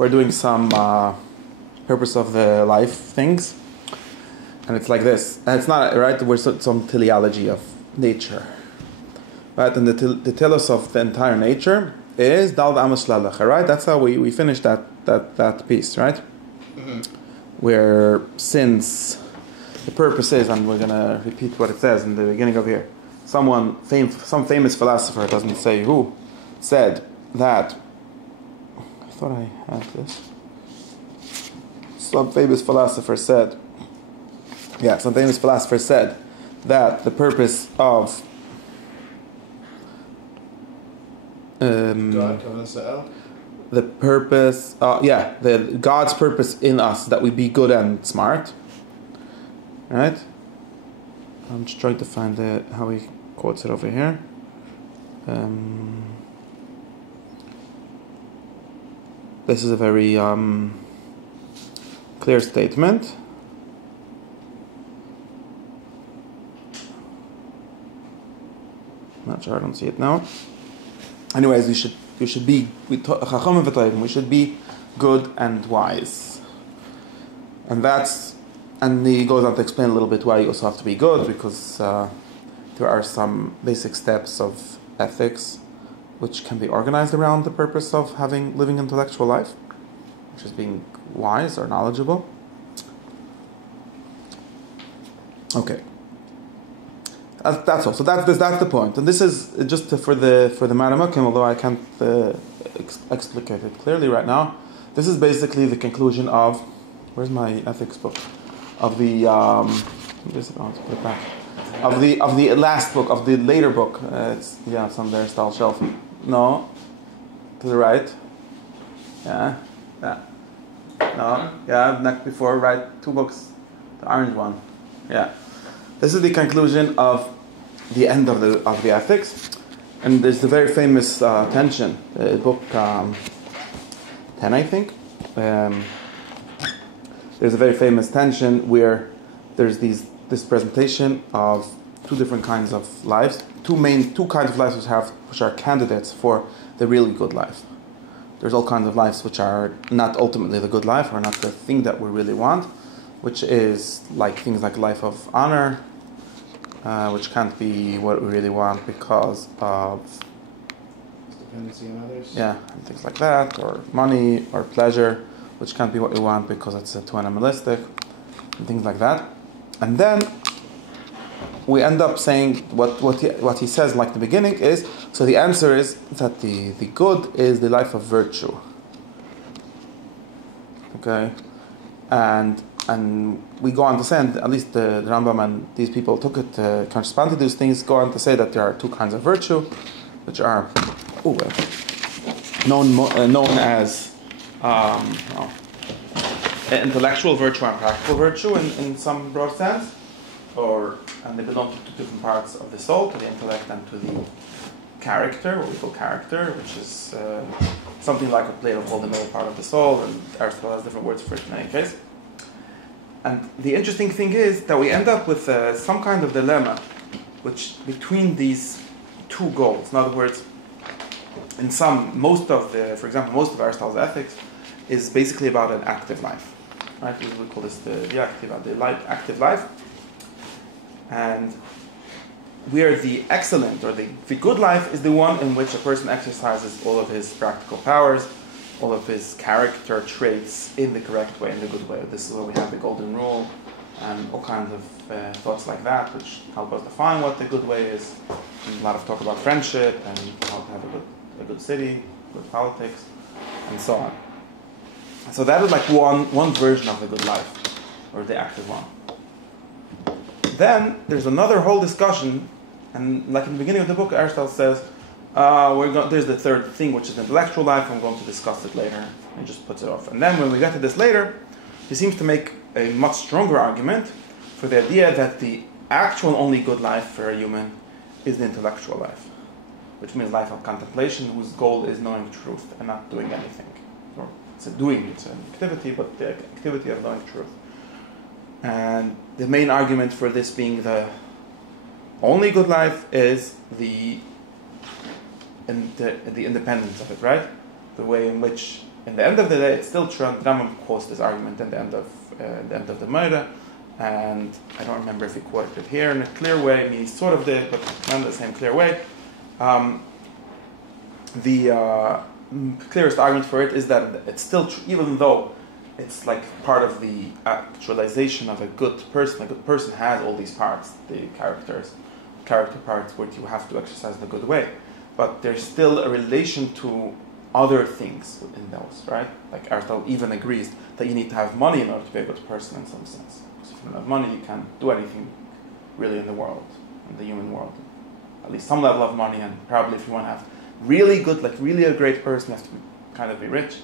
We're doing some purpose of the life things, and it's like this. And it's not right. We're some teleology of nature, right? And the telos of the entire nature is dal amos lalacha, right? That's how we finished that piece, right? Mm-hmm. Where since the purpose is, and we're gonna repeat what it says in the beginning of here. Some famous philosopher, doesn't say who, said that. I thought I had this. Some famous philosopher said that the purpose of God's purpose in us, that we be good and smart, right? I'm just trying to find how he quotes it over here. This is a very clear statement. Not sure, I don't see it now. Anyways, we should be good and wise, and he goes on to explain a little bit why you also have to be good, because there are some basic steps of ethics which can be organized around the purpose of living intellectual life, which is being wise or knowledgeable. Okay, that's all. So that's the point, and this is just for the Maramakim, although I can't explicate it clearly right now. This is basically the conclusion of, where's my ethics book? Of the of the last book, of the later book. It's on their style shelf. No, to the right. Yeah. No, next before, right? 2 books, the orange one. Yeah. This is the conclusion of the end of the ethics, and there's the very famous tension, book 10, I think. There's a very famous tension where there's this presentation of 2 different kinds of lives, two kinds of lives which are candidates for the really good life. There's all kinds of lives which are not ultimately the good life, or not the thing that we really want, which is like things like life of honor, which can't be what we really want because of dependency on others. Yeah, and things like that, or money, or pleasure, which can't be what we want because it's too animalistic, and things like that. And then we end up saying what he says, like the beginning is, so the answer is that the good is the life of virtue. Okay? And we go on to say, and at least the Rambam and these people took it to correspond to these things, go on to say that there are 2 kinds of virtue, which are known as intellectual virtue and practical virtue in some broad sense, and they belong to 2 different parts of the soul, to the intellect and to the character, what we call character, which is something like a plate of the middle part of the soul, and Aristotle has different words for it in any case. And the interesting thing is that we end up with some kind of dilemma, which between these 2 goals. In other words, most of Aristotle's ethics is basically about an active life, right? We call this the active life, and where the excellent or the good life is the one in which a person exercises all of his practical powers, all of his character traits in the correct way, in the good way. This is where we have the golden rule and all kinds of thoughts like that, which help us define what the good way is. And a lot of talk about friendship and how to have a good city, good politics, and so on. So that is like one version of the good life, or the active one. Then there's another whole discussion, and like in the beginning of the book, Aristotle says, there's the third thing, which is the intellectual life. I'm going to discuss it later, and just puts it off. And then when we get to this later, he seems to make a much stronger argument for the idea that the actual only good life for a human is the intellectual life, which means life of contemplation, whose goal is knowing truth and not doing anything. Or it's an activity, but the activity of knowing truth. And the main argument for this being the only good life is the independence of it, right? The way in which in the end of the day, it's still true. And Rambam quotes this argument in the end of the Medrash, and I don't remember if he quoted it here in a clear way. I mean, he sort of did, but not in the same clear way. The clearest argument for it is that it's still true, even though it's like part of the actualization of a good person. A good person has all these parts, the character parts, where you have to exercise in a good way. But there's still a relation to other things in those, right? Like Aristotle even agrees that you need to have money in order to be a good person in some sense. Because if you don't have money, you can't do anything really in the world, in the human world. At least some level of money, and probably if you want to have really good, like really a great person, you have to kind of be rich.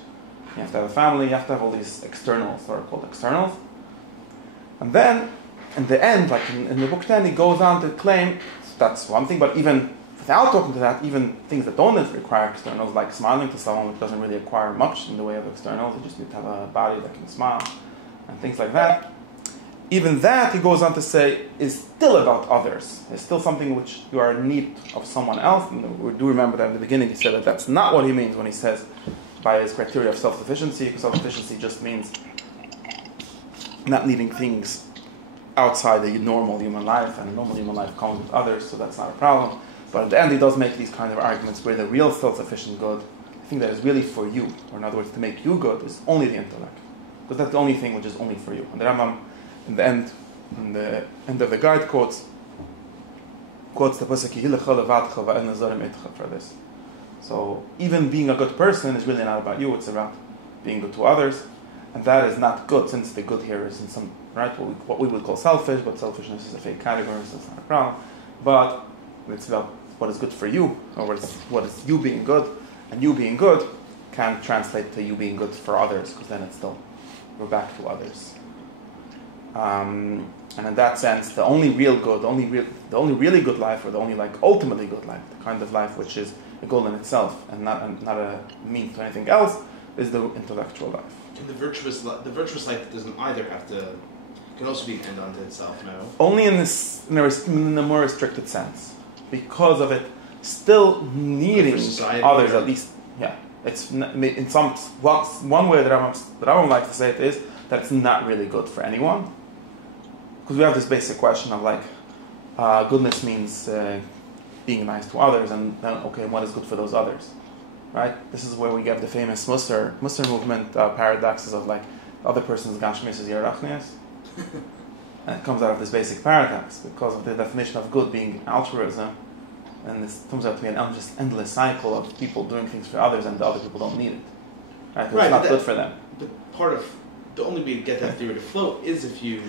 You have to have a family, you have to have all these externals, what are called externals. And then, in the end, like in the book 10, he goes on to claim, that's one thing, but even without talking to that, even things that don't require externals, like smiling to someone, which doesn't really acquire much in the way of externals, you just need to have a body that can smile, and things like that. Even that, he goes on to say, is still about others. It's still something which you are in need of someone else. And we do remember that at the beginning he said that that's not what he means when he says by his criteria of self-sufficiency, because self-sufficiency just means not needing things outside the normal human life, and a normal human life comes with others, so that's not a problem. But at the end he does make these kind of arguments where the real self-sufficient good, the thing that is really for you, or in other words, to make you good, is only the intellect. Because that's the only thing which is only for you. And the Rambam, in the end of the guide, quotes the pasuk for this. So even being a good person is really not about you, it's about being good to others, and that is not good, since the good here is in some, right, what we would call selfish, but selfishness is a fake category, so it's not a problem. But it's about what is good for you, or what is you being good, and you being good can translate to you being good for others, because then it's still, we're back to others. And in that sense, the only real good, the only really good life, or the only like ultimately good life, the kind of life which is a goal in itself and not a means to anything else, is the intellectual life. And the virtuous life doesn't either have to, can also be an end unto itself, no? Only in a more restricted sense, because of it still needing others, at least. Yeah, it's in some one way that I don't like to say it is that it's not really good for anyone, because we have this basic question of like goodness means being nice to others, and then okay, what is good for those others, right? This is where we get the famous Musar movement paradoxes of like the other person's gashmis is yerachnias, and it comes out of this basic paradox because of the definition of good being altruism, and this comes out to be an just endless cycle of people doing things for others and the other people don't need it, right? It's not good for them. But part of the only way to get that theory to float is if you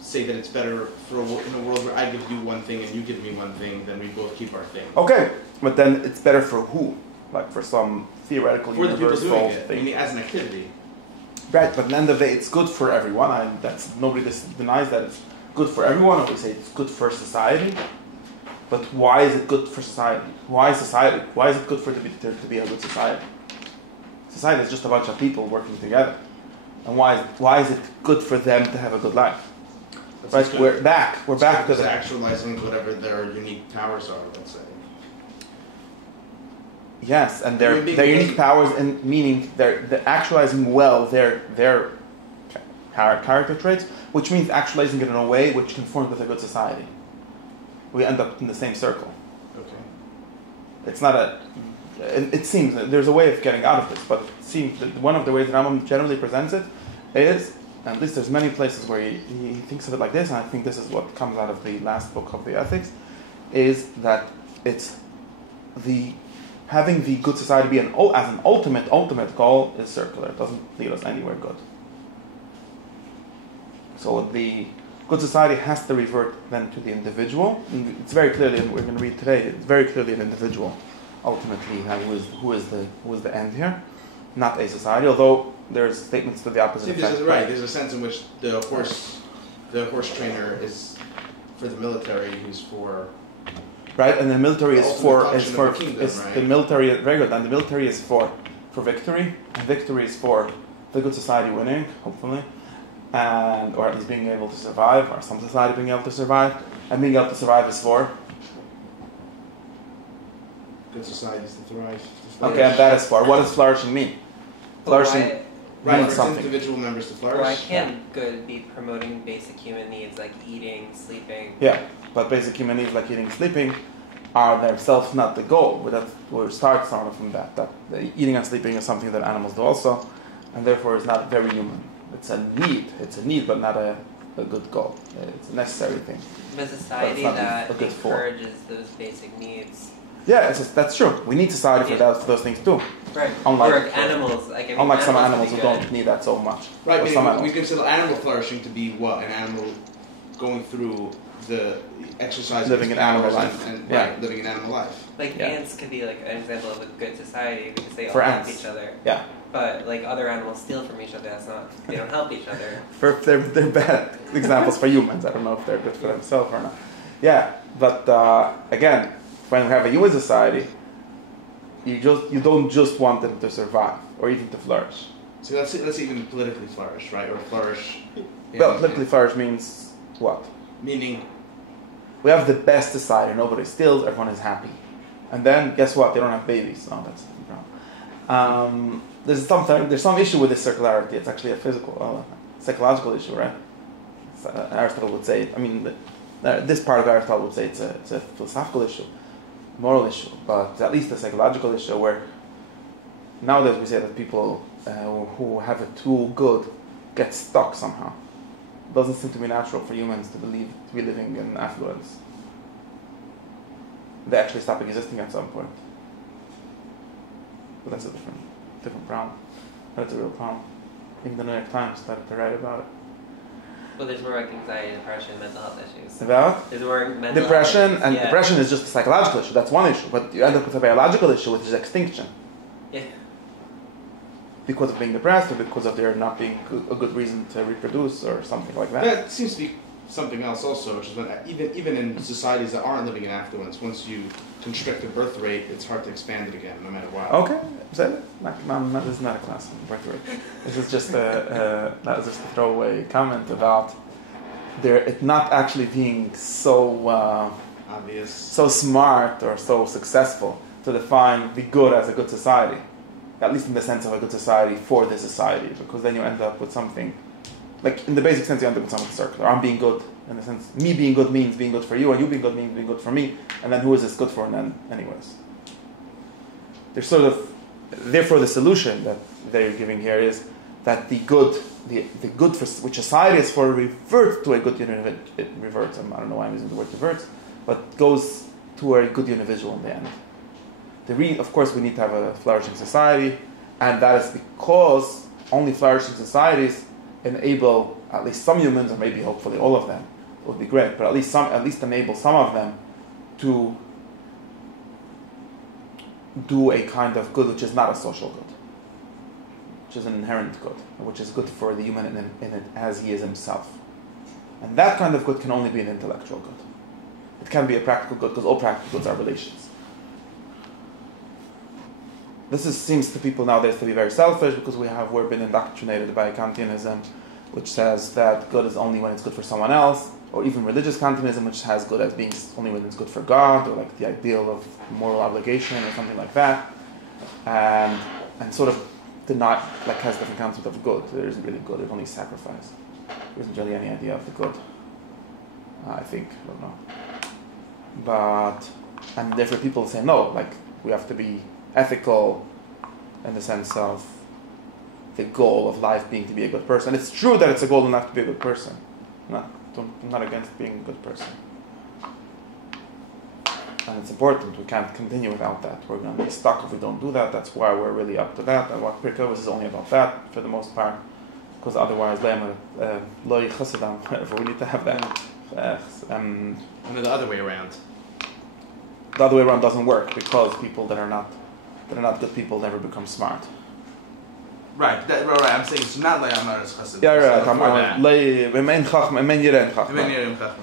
say that it's better in a world where I give you one thing and you give me one thing, then we both keep our thing. Okay, but then it's better for who? Like for some theoretical for universal the people doing it, thing. I mean, as an activity. Right, but at the end of the day, it's good for everyone. Nobody denies that it's good for everyone. We say it's good for society. But why is it good for society? Why is it good for there to be a good society? Society is just a bunch of people working together. And why is it good for them to have a good life? Right, we're back to the actualizing whatever their unique powers are, let's say. Yes, and their unique powers, and meaning they're actualizing well their character traits, which means actualizing it in a way which conforms with a good society. We end up in the same circle. Okay. It's not it seems there's a way of getting out of this, but it seems that one of the ways that Rambam generally presents it is, at least there's many places where he thinks of it like this, and I think this is what comes out of the last book of the Ethics, is that it's having the good society be as an ultimate goal is circular. It doesn't lead us anywhere good. So the good society has to revert then to the individual. And it's very clearly, and we're going to read today, it's very clearly an individual, ultimately, who is the end here, not a society, although there's statements to the opposite effect. Right, there's a sense in which the horse trainer is for the military, who's for... Right, and the military right? The military, very good, and the military is for victory, and victory is for the good society winning, hopefully, and or at least being able to survive, or some society being able to survive, and being able to survive is for good societies to thrive. Okay, and that is for, what does flourishing mean? Flourishing Right, means for something. individual members to flourish. Why can't good be promoting basic human needs like eating, sleeping? Yeah, but basic human needs like eating and sleeping are themselves not the goal. But that's where we start from that. That the eating and sleeping is something that animals do also, and therefore is not very human. It's a need. It's a need, but not a good goal. It's a necessary thing. A society not that a good form. encourages those basic needs. Yeah, that's true. We need society for those things too. Right. Unlike or animals. Unlike some animals who don't need that so much. Right, Or meaning some we animals. consider animal flourishing to be what? An animal going through the exercise Living of an animal hours life. and Yeah. right, living an animal life. Like Yeah. ants could be like an example of a good society because they all For help ants. each other. Yeah. But like other animals steal from each other. That's not. They don't help each other. They're bad examples for humans. I don't know if they're good for themselves or not. Yeah, but again, when we have a human society, you don't just want them to survive or even to flourish. So let's even politically flourish, right? Or flourish. Well, politically flourish means what? Meaning, We have the best society. Nobody steals. Everyone is happy. And then guess what? They don't have babies. No, that's the problem. There's some issue with this circularity. It's actually a psychological issue, right? Aristotle would say. This part of Aristotle would say it's a philosophical issue, moral issue, but at least a psychological issue where nowadays we say that people who have it too good get stuck somehow. It doesn't seem to be natural for humans to be living in affluence. They actually stop existing at some point. But that's a different problem. That's a real problem. Even the New York Times started to write about it. Well, there's more like anxiety, depression, mental health issues. About There's more mental depression, health and issues. depression is just a psychological issue. That's one issue. But you end up with a biological issue, which is extinction. Yeah. Because of being depressed, or because of there not being a good reason to reproduce, or something like that. that seems to be something else also, which is when even in societies that aren't living in affluence, once you constrict the birth rate, it's hard to expand it again, no matter what. Okay, is that it? This is not a class on birth rate. This is just that was just a throwaway comment about it not actually being so Obvious. so smart or so successful to define the good as a good society, at least in the sense of a good society for this society, because then you end up with something, like in the basic sense you end up with something circular. I'm being good, in the sense, me being good means being good for you, and you being good means being good for me, and then who is this good for, and then anyways. There's sort of, therefore the solution that they're giving here is that the good for which society is for reverts to a good individual. It reverts. I don't know why I'm using the word reverts, but goes to a good individual in the end. Of course, we need to have a flourishing society, and that is because only flourishing societies enable at least some humans, or maybe hopefully all of them, would be great, but at least enable some of them to do a kind of good which is not a social good, which is an inherent good, which is good for the human in it as he is himself. And that kind of good can only be an intellectual good. It can be a practical good, because all practical goods are relations. Seems to people nowadays to be very selfish, because we're been indoctrinated by Kantianism, which says that good is only when it's good for someone else, or even religious Kantianism, which has good as being only when it's good for God, or like the ideal of moral obligation or something like that, and sort of has different concept of good. There isn't really good; it's only sacrifice. There isn't really any idea of the good. I think, I don't know, and therefore people say no, like we have to be ethical in the sense of the goal of life being to be a good person. It's true that it's a goal not to be a good person. I'm not against being a good person. And it's important. We can't continue without that. We're going to be stuck if we don't do that. That's why we're really up to that. And what Pirkei is only about that for the most part. Because otherwise, Lowy Chassidam, we need to have that. And the other way around. The other way around doesn't work, because people that are not good people never become smart. Right, right. I'm saying it's not like I'm not as chassid. Yeah, right.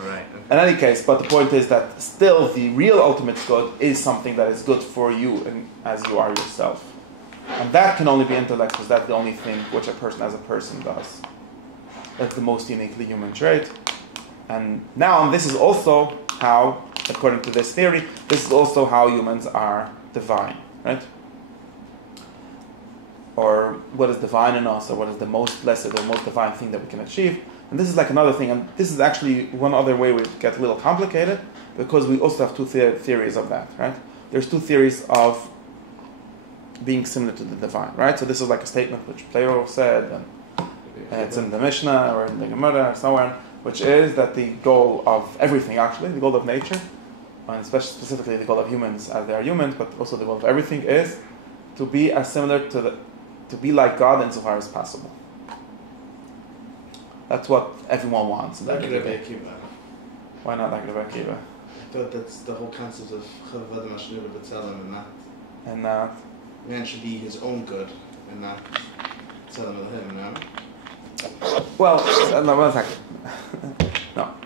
Right. In any case, but the point is that still the real ultimate good is something that is good for you and as you are yourself. And that can only be intellect, because that's the only thing which a person as a person does. That's the most uniquely human trait. And now, this is also how, according to this theory, this is also how humans are divine, right? or what is divine in us, or what is the most blessed or most divine thing that we can achieve. And this is like another thing, and this is actually one other way we get a little complicated, because we also have two theories of that, right? There's two theories of being similar to the divine, right? So this is like a statement which Plato said, and it's in the Mishnah or in the Gemara or somewhere, which is that the goal of everything, actually, the goal of nature, and especially specifically the goal of humans as they are humans, but also the goal of everything is to be as similar to be like God insofar as possible. That's what everyone wants. Like Rabbi Akiva. Why not like Rabbi Akiva? I thought that's the whole concept of Chavod Mashniv B'Tzelem And not. Man should be his own good and not Tzelem of him, no? Well, no, one second.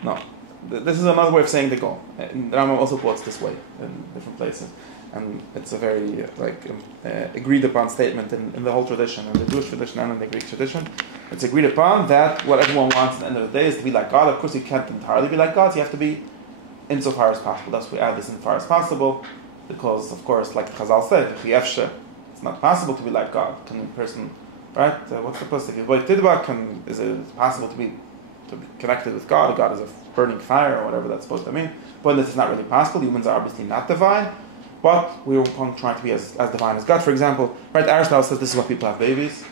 No. This is another way of saying the goal. Rambam also quotes this way in different places. And it's a very agreed upon statement in the whole tradition, in the Jewish tradition and in the Greek tradition. It's agreed upon that what everyone wants at the end of the day is to be like God. Of course, you can't entirely be like God, so you have to be insofar as possible. That's why we add this insofar as possible, because, of course, like Chazal said, it's not possible to be like God. Can a person, right? What's the plus? If you avoid tidbak, is it possible to be connected with God? God is a burning fire, or whatever that's supposed to mean. But this is not really possible. Humans are obviously not divine. But we were trying to be as divine as God. For example, right? Aristotle says this is why people have babies.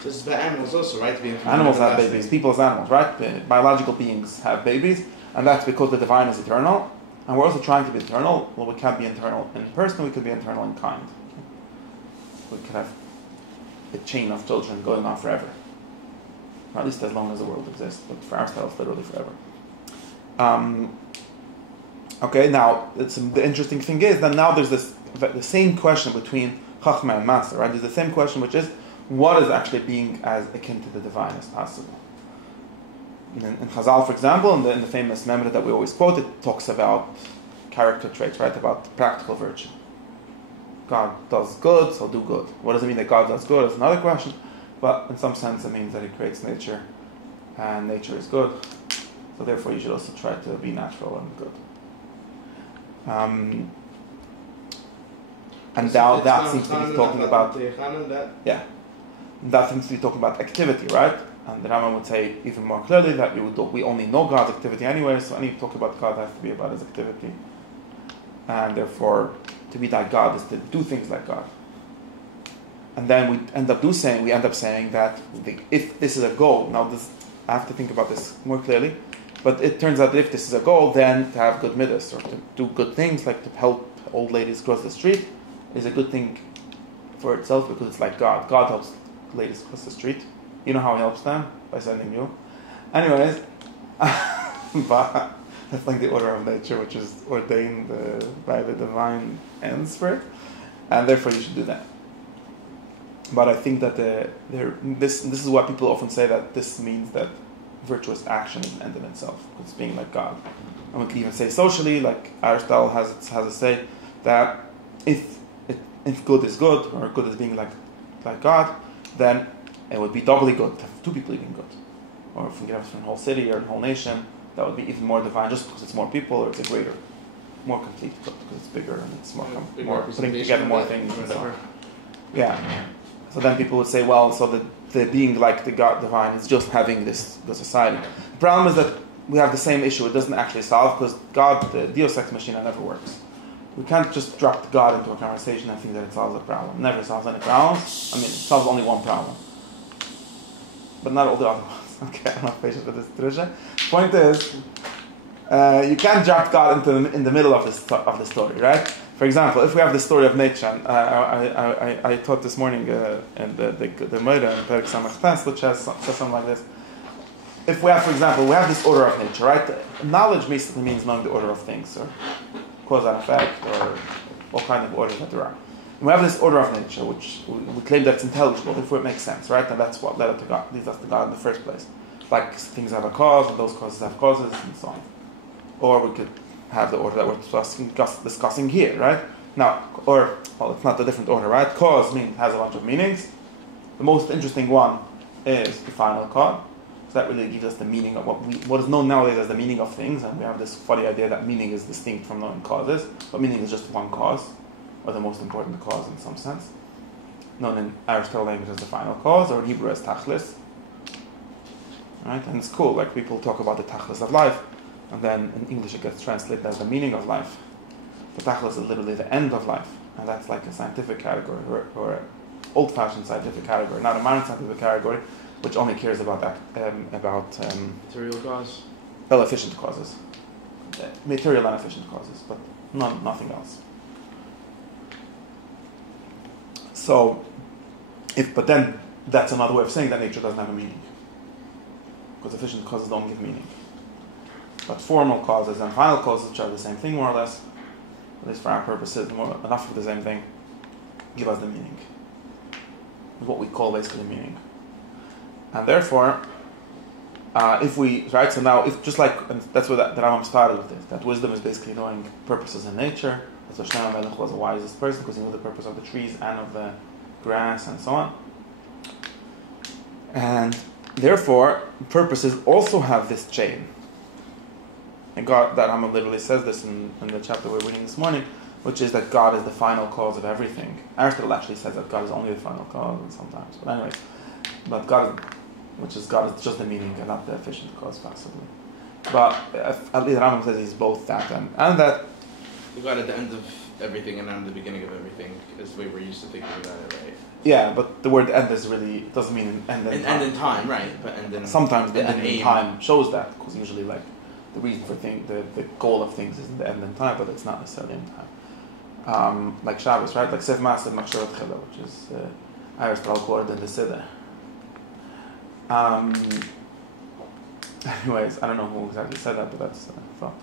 So this is about animals also, right? Animals have babies. People's animals, right? Biological beings have babies, and that's because the divine is eternal. And we're also trying to be eternal. Well, we can't be eternal in person. We could be eternal in kind. We could have a chain of children going on forever, or at least as long as the world exists. But for Aristotle, it's literally forever. Okay, now the interesting thing is that now there's the same question between Chachma and Master, right? There's the same question, which is what is actually being as akin to the divine as possible. In Chazal, for example, in the famous memory that we always quote, it talks about character traits, right? About practical virtue. God does good, so do good. What does it mean that God does good? Is another question, but in some sense, it means that He creates nature, and nature is good. So therefore, you should also try to be natural and good. And now that seems to be talking about that seems to be talking about activity, right? And the Rambam would say even more clearly that we only know God's activity anyway, so any talk about God has to be about His activity, and therefore to be like God is to do things like God. And then we end up saying that if this is a goal, now I have to think about this more clearly. But it turns out that if this is a goal, then to have good midas, or to do good things, like to help old ladies cross the street, is a good thing for itself, because it's like God. God helps ladies cross the street. You know how He helps them? By sending you. Anyways, but that's like the order of nature, which is ordained by the divine ends for it. And therefore you should do that. But I think that this is what people often say, that this means that virtuous action is an end in itself, because being like God. And we can even say socially, like Aristotle has a say that if good is good, or good is being like God, then it would be doubly good to have two people eating good. Or if we get from a whole city or a whole nation, that would be even more divine, just because it's more people, or it's a greater, more complete good, because it's bigger and it's more putting together more things and so on. Yeah. So then people would say, well, so the being like the God divine is just having this society. The problem is that we have the same issue. It doesn't actually solve, because God, the Deus Ex Machina, never works. We can't just drop God into a conversation and think that it solves a problem. It never solves any problems. I mean, it solves only one problem, but not all the other ones. Okay, I'm not patient with this tradition. Point is, you can't drop God in the middle of the story, right? For example, if we have the story of nature, and I taught this morning in the Medrash in Perek Samach Tes, which says something like this. If we have, for example, we have this order of nature, right? Knowledge basically means knowing the order of things, or cause and effect, or what kind of order that there are. And we have this order of nature, which we claim that's intelligible, if it makes sense, right? And that's what leads us to God in the first place. Like things have a cause, and those causes have causes, and so on. Or we could have the order that we're discussing here, right? Now, it's not a different order, right? Cause has a bunch of meanings. The most interesting one is the final cause. So that really gives us the meaning of what is known nowadays as the meaning of things, and we have this funny idea that meaning is distinct from knowing causes, but meaning is just one cause, or the most important cause in some sense. known in Aristotle language as the final cause, or in Hebrew as tachlis. Right? And it's cool, like people talk about the tachlis of life, and then in English it gets translated as the meaning of life. The tachlis is literally the end of life, and that's like a scientific category, or an old-fashioned scientific category, not a modern scientific category, which only cares about that, Material cause? well, efficient causes. Material and efficient causes, but nothing else. So, but then that's another way of saying that nature doesn't have a meaning. Because efficient causes don't give meaning. But formal causes and final causes, which are the same thing more or less, at least for our purposes, enough of the same thing, give us the meaning. What we call basically meaning. And therefore, so now, if just like, and that's what the Rambam started with this, that wisdom is basically knowing purposes in nature. That's why Shlomo Melech was the wisest person, because he knew the purpose of the trees and of the grass and so on. And therefore, purposes also have this chain. And God, that Rambam literally says this in the chapter we're reading this morning, which is that God is the final cause of everything. Aristotle actually says that God is only the final cause, and sometimes, but anyways, but God is just the meaning and not the efficient cause, possibly. But at least Rambam says he's both that and that. The God at the end of everything and not the beginning of everything is the way we're used to thinking about it, right? Yeah, but the word end is really doesn't mean end in time. End in time, right? But end in sometimes the end in aim. time shows that, because usually like the reason for the goal of things is the end in time, but it's not necessarily in time. Like Shabbos, right? Like Sef Maaseh Machshavat Chila, which is Aristotle quoted in the Siddur. Anyways, I don't know who exactly said that, but that's thought.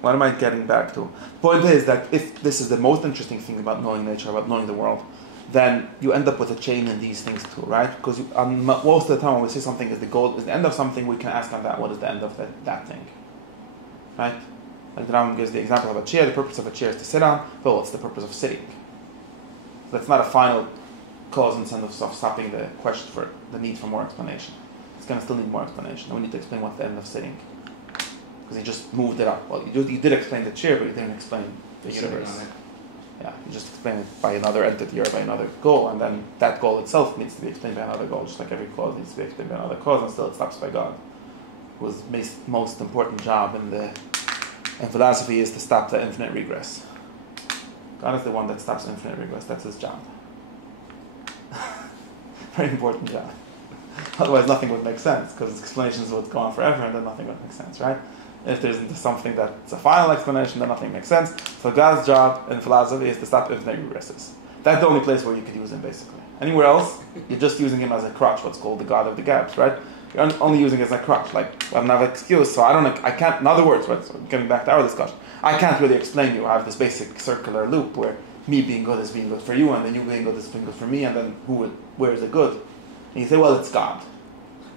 What am I getting back to? Point is that if this is the most interesting thing about knowing nature, about knowing the world, then you end up with a chain in these things too, right? Because most of the time when we say something is the goal, is the end of something, we can ask like that, what is the end of that thing? Right? Like the Rambam gives the example of a chair, the purpose of a chair is to sit on, but what's the purpose of sitting? So that's not a final cause and sense of stopping the question for the need for more explanation. It's going to still need more explanation, and we need to explain what's the end of sitting. Because he just moved it up. Well, you did explain the chair, but you didn't explain the universe. Yeah, you just explain it by another entity or by another goal, and then that goal itself needs to be explained by another goal, just like every cause needs to be explained by another cause, and still it stops by God. Whose most important job in philosophy is to stop the infinite regress. God is the one that stops infinite regress. That's his job. Very important job. Otherwise, nothing would make sense, because explanations would go on forever, and then nothing would make sense, right? If there's something that's a final explanation, then nothing makes sense. So God's job in philosophy is to stop infinite regresses. That's the only place where you could use him, basically. Anywhere else, you're just using him as a crutch, what's called the God of the gaps, right? You're only using it as a crutch, like, I don't have an excuse, so I can't, in other words, right, so getting back to our discussion, I can't really explain you. I have this basic circular loop where me being good is being good for you, and then you being good is being good for me, and then where is it good? And you say, well, it's God.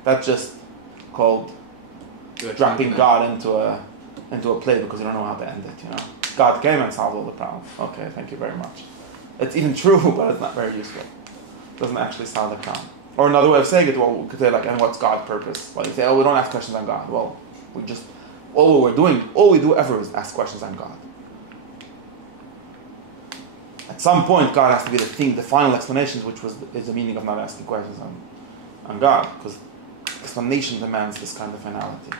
That's just called dropping God into a play because you don't know how to end it, you know. God came and solved all the problems. Okay, thank you very much. It's even true, but it's not very useful. It doesn't actually solve the problem. Or another way of saying it, well, we could say like, and what's God's purpose? Well, you say, we don't ask questions on God. Well, all we do ever is ask questions on God. At some point, God has to be the final explanations, which is the meaning of not asking questions on God, because explanation demands this kind of finality.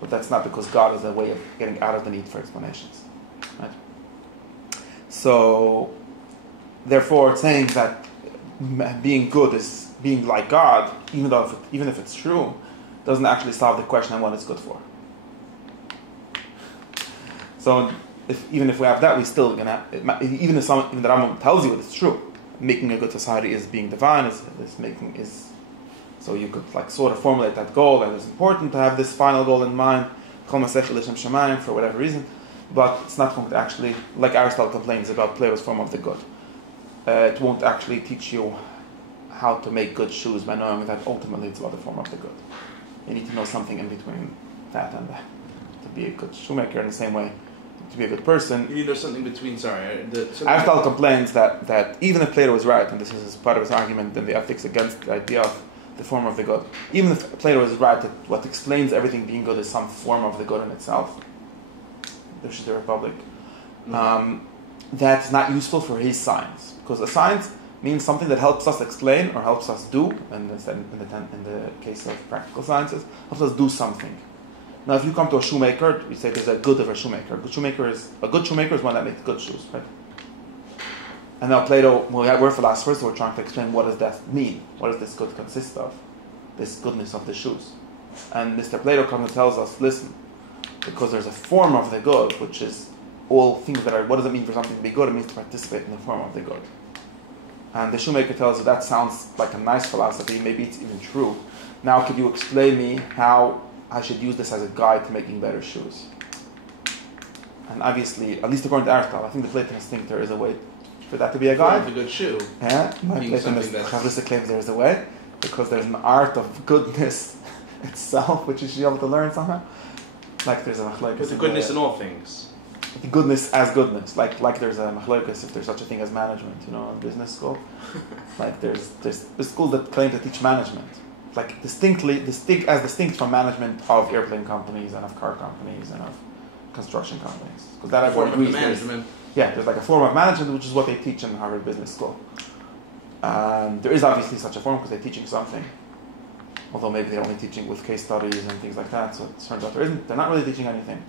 But that's not because God is a way of getting out of the need for explanations. Right? So, therefore, saying that being good is being like God, even if it's true, doesn't actually solve the question on what it's good for. So, even if we have that, we still gonna even the Rambam tells you it's true. Making a good society is being divine. So you could like sort of formulate that goal, that it's important to have this final goal in mind, for whatever reason, but it's not going to actually, like Aristotle complains about Plato's form of the good. It won't actually teach you how to make good shoes by knowing that ultimately it's about the form of the good. You need to know something in between that and that to be a good shoemaker. In the same way, to be a good person, you need to know something between. Aristotle complains that even if Plato is right, and this is part of his argument in the Ethics against the idea of the form of the good, even if Plato is right that what explains everything being good is some form of the good in itself, which is the Republic, that's not useful for his science. Because a science means something that helps us explain or helps us do, in the case of practical sciences, helps us do something. Now, if you come to a shoemaker, you say there's a good of a shoemaker. A good shoemaker is one that makes good shoes, right? And now Plato, we're philosophers, so we're trying to explain what does that mean? What does this good consist of? This goodness of the shoes. And Mr. Plato comes and tells us, listen, because there's a form of the good, which is all things that are, what does it mean for something to be good? It means to participate in the form of the good. And the shoemaker tells you that sounds like a nice philosophy, maybe it's even true. Now could you explain me how I should use this as a guide to making better shoes? And obviously, at least according to Aristotle, I think the Platonists think there is a way for that to be a guide. A good shoe. Yeah, Platonist claims there is a way, because there's an art of goodness itself, which you should be able to learn somehow. Like there's a machlokes. But the goodness in all things. The goodness as goodness, like there's a machlokes if there's such a thing as management, in business school. Like there's schools that claim to teach management, like distinct from management of airplane companies and of car companies and of construction companies, because that everyone agrees. Management. Yeah, there's like a form of management, which is what they teach in Harvard Business School. There is obviously such a form because they're teaching something, although maybe they're only teaching with case studies and things like that. So it turns out they're not really teaching anything.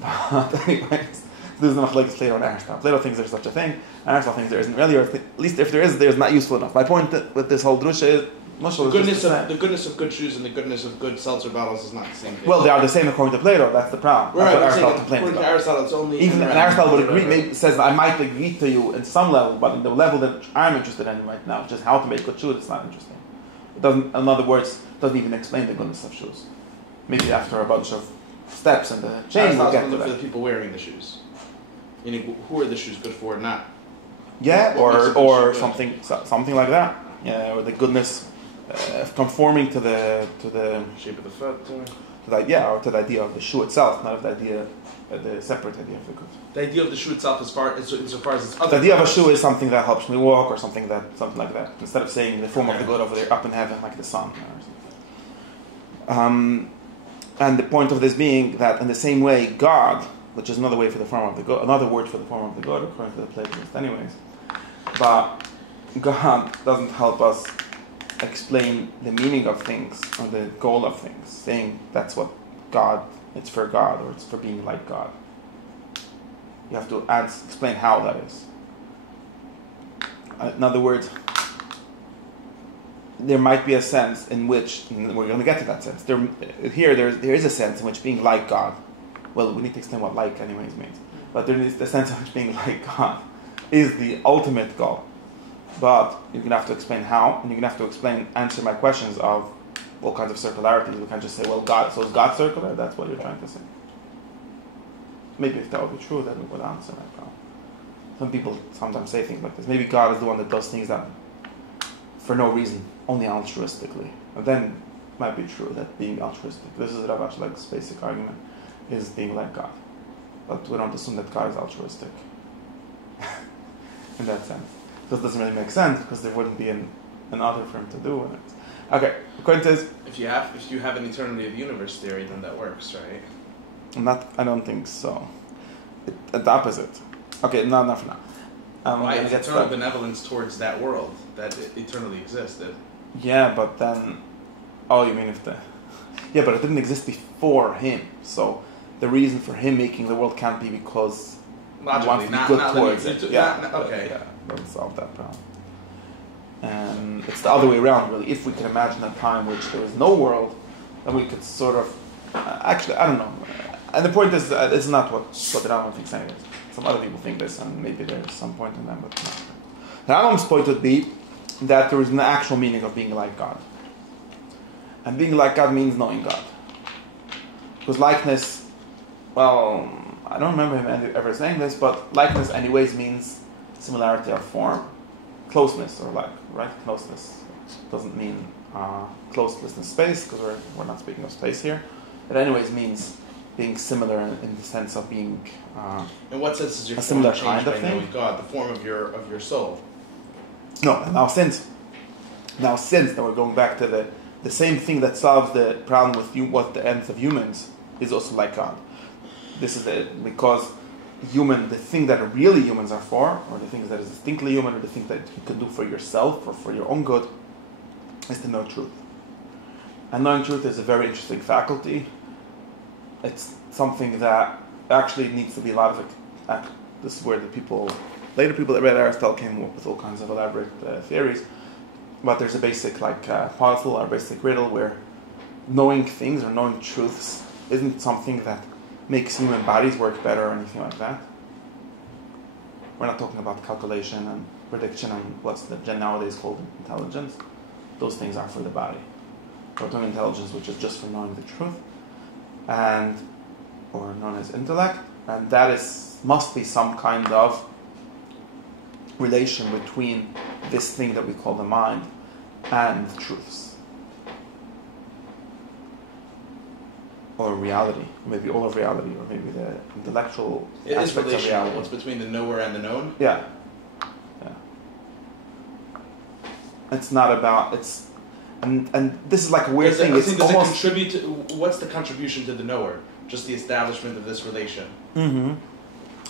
But anyways, this is the machlokes Plato and Aristotle. Plato thinks there's such a thing, Aristotle thinks there isn't really, or at least if there is, there's not useful enough. My point with this whole drusha is, the goodness of good shoes and the goodness of good seltzer bottles is not the same thing. Well, they are the same according to Plato. That's the problem. Right, That's what Aristotle according complains to about. Aristotle, it's only Even and Aristotle would agree. Maybe says that I might agree to you in some level, but in the level that I'm interested in right now, just how to make good shoes, it's not interesting. It doesn't. In other words, doesn't even explain the goodness of shoes. Maybe after a bunch of steps in the chain, we'll get to that. For the people wearing the shoes. Meaning, who are the shoes good for? Not. Yeah, or something like that. Yeah, or the goodness. Conforming to the shape of the foot, or to the idea of the shoe itself, not of the idea, the separate idea of the good. The idea of the shoe itself, insofar as it's other. The idea of a shoe is something that helps me walk, or something like that. Instead of saying the form of the good over there, up in heaven, like the sun, or something. And the point of this being that, in the same way, God, which is another way for the form of the good, another word for the form of the good, according to the Platonists, anyways. But God doesn't help us explain the meaning of things or the goal of things, saying that's what God, it's for God or it's for being like God. You have to explain how that is. In other words, there might be a sense in which, and we're going to get to that sense, there is a sense in which being like God, well, we need to explain what like anyways means, but there is the sense in which being like God is the ultimate goal. But you're going to have to explain how, and you're going to have to answer my questions of all kinds of circularities. We can't just say, well, God, so is God circular? That's what you're trying to say. Maybe if that would be true, then we would answer that problem. Some people sometimes say things like this. Maybe God is the one that does things that, for no reason, only altruistically. And then it might be true that being altruistic, this is Rav Ashleg's basic argument, is being like God. But we don't assume that God is altruistic in that sense. This doesn't really make sense because there wouldn't be an other for him to do in it. Okay, according to this, if you have an eternity of the universe theory, then that works, right? I don't think so. The opposite. Okay, not for now. Why is eternal benevolence towards that world that eternally existed? Yeah, but then, you mean but it didn't exist before him. So the reason for him making the world can't be because he wants to be good towards it. Okay. Doesn't solve that problem. And it's the other way around, really. If we can imagine a time in which there was no world, then we could sort of... actually, I don't know. And the point is, it's not what the Rambam thinks anyways. Some other people think this, and maybe there's some point in them, but not. The Rambam's point would be that there is an actual meaning of being like God. And being like God means knowing God. Because likeness, well, I don't remember him ever saying this, but likeness anyways means similarity of form, closeness, or right? Closeness doesn't mean closeness in space, because we're not speaking of space here. It anyways means being similar in the sense of being in what sense is your a similar form kind changed of by thing? knowing God, the form of your soul? No, now since that we're going back to the same thing that solves the problem with what the ends of humans is also like God. This is because human, the thing that really humans are for, or the things that is distinctly human, or the thing that you can do for yourself or for your own good, is to know truth. And knowing truth is a very interesting faculty. It's something that actually needs to be a lot of it. This is where later people that read Aristotle came up with all kinds of elaborate theories. But there's a basic puzzle or basic riddle where knowing things or knowing truths isn't something that makes human bodies work better or anything like that. We're not talking about calculation and prediction and what's nowadays called intelligence. Those things are for the body. We're talking intelligence, which is just for knowing the truth, or known as intellect, and that must be some kind of relation between this thing that we call the mind and the truths. Or reality, maybe all of reality, or maybe the intellectual aspects of reality. What's between the knower and the known? Yeah. It's not about and this is like a weird thing. What's the contribution to the knower? Just the establishment of this relation. Mm-hmm.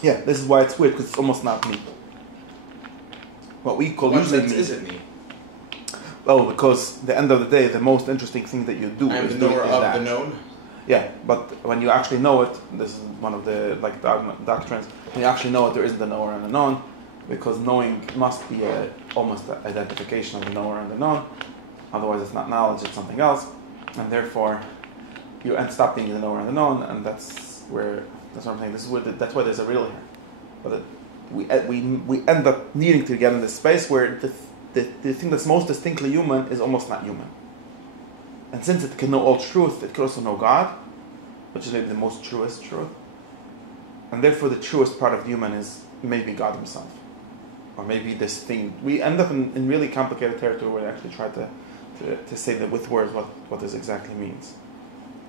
Yeah, this is why it's weird, because it's almost not me. What we call usually me. Is it me? Well, because at the end of the day, the most interesting thing that you do I am is the knower of that. the known. Yeah, but when you actually know it, this is one of the doctrines. When you actually know it, there isn't a knower and a known, because knowing must be almost an identification of the knower and the known. Otherwise, it's not knowledge; it's something else, and therefore, you stop being the knower and the known, and that's what I'm saying. That's why there's a riddle here. But we end up needing to get in this space where the thing that's most distinctly human is almost not human. And since it can know all truth, it can also know God, which is maybe the most truest truth. And therefore the truest part of the human is maybe God himself. Or maybe this thing. We end up in really complicated territory where we actually try to say that with words what this exactly means.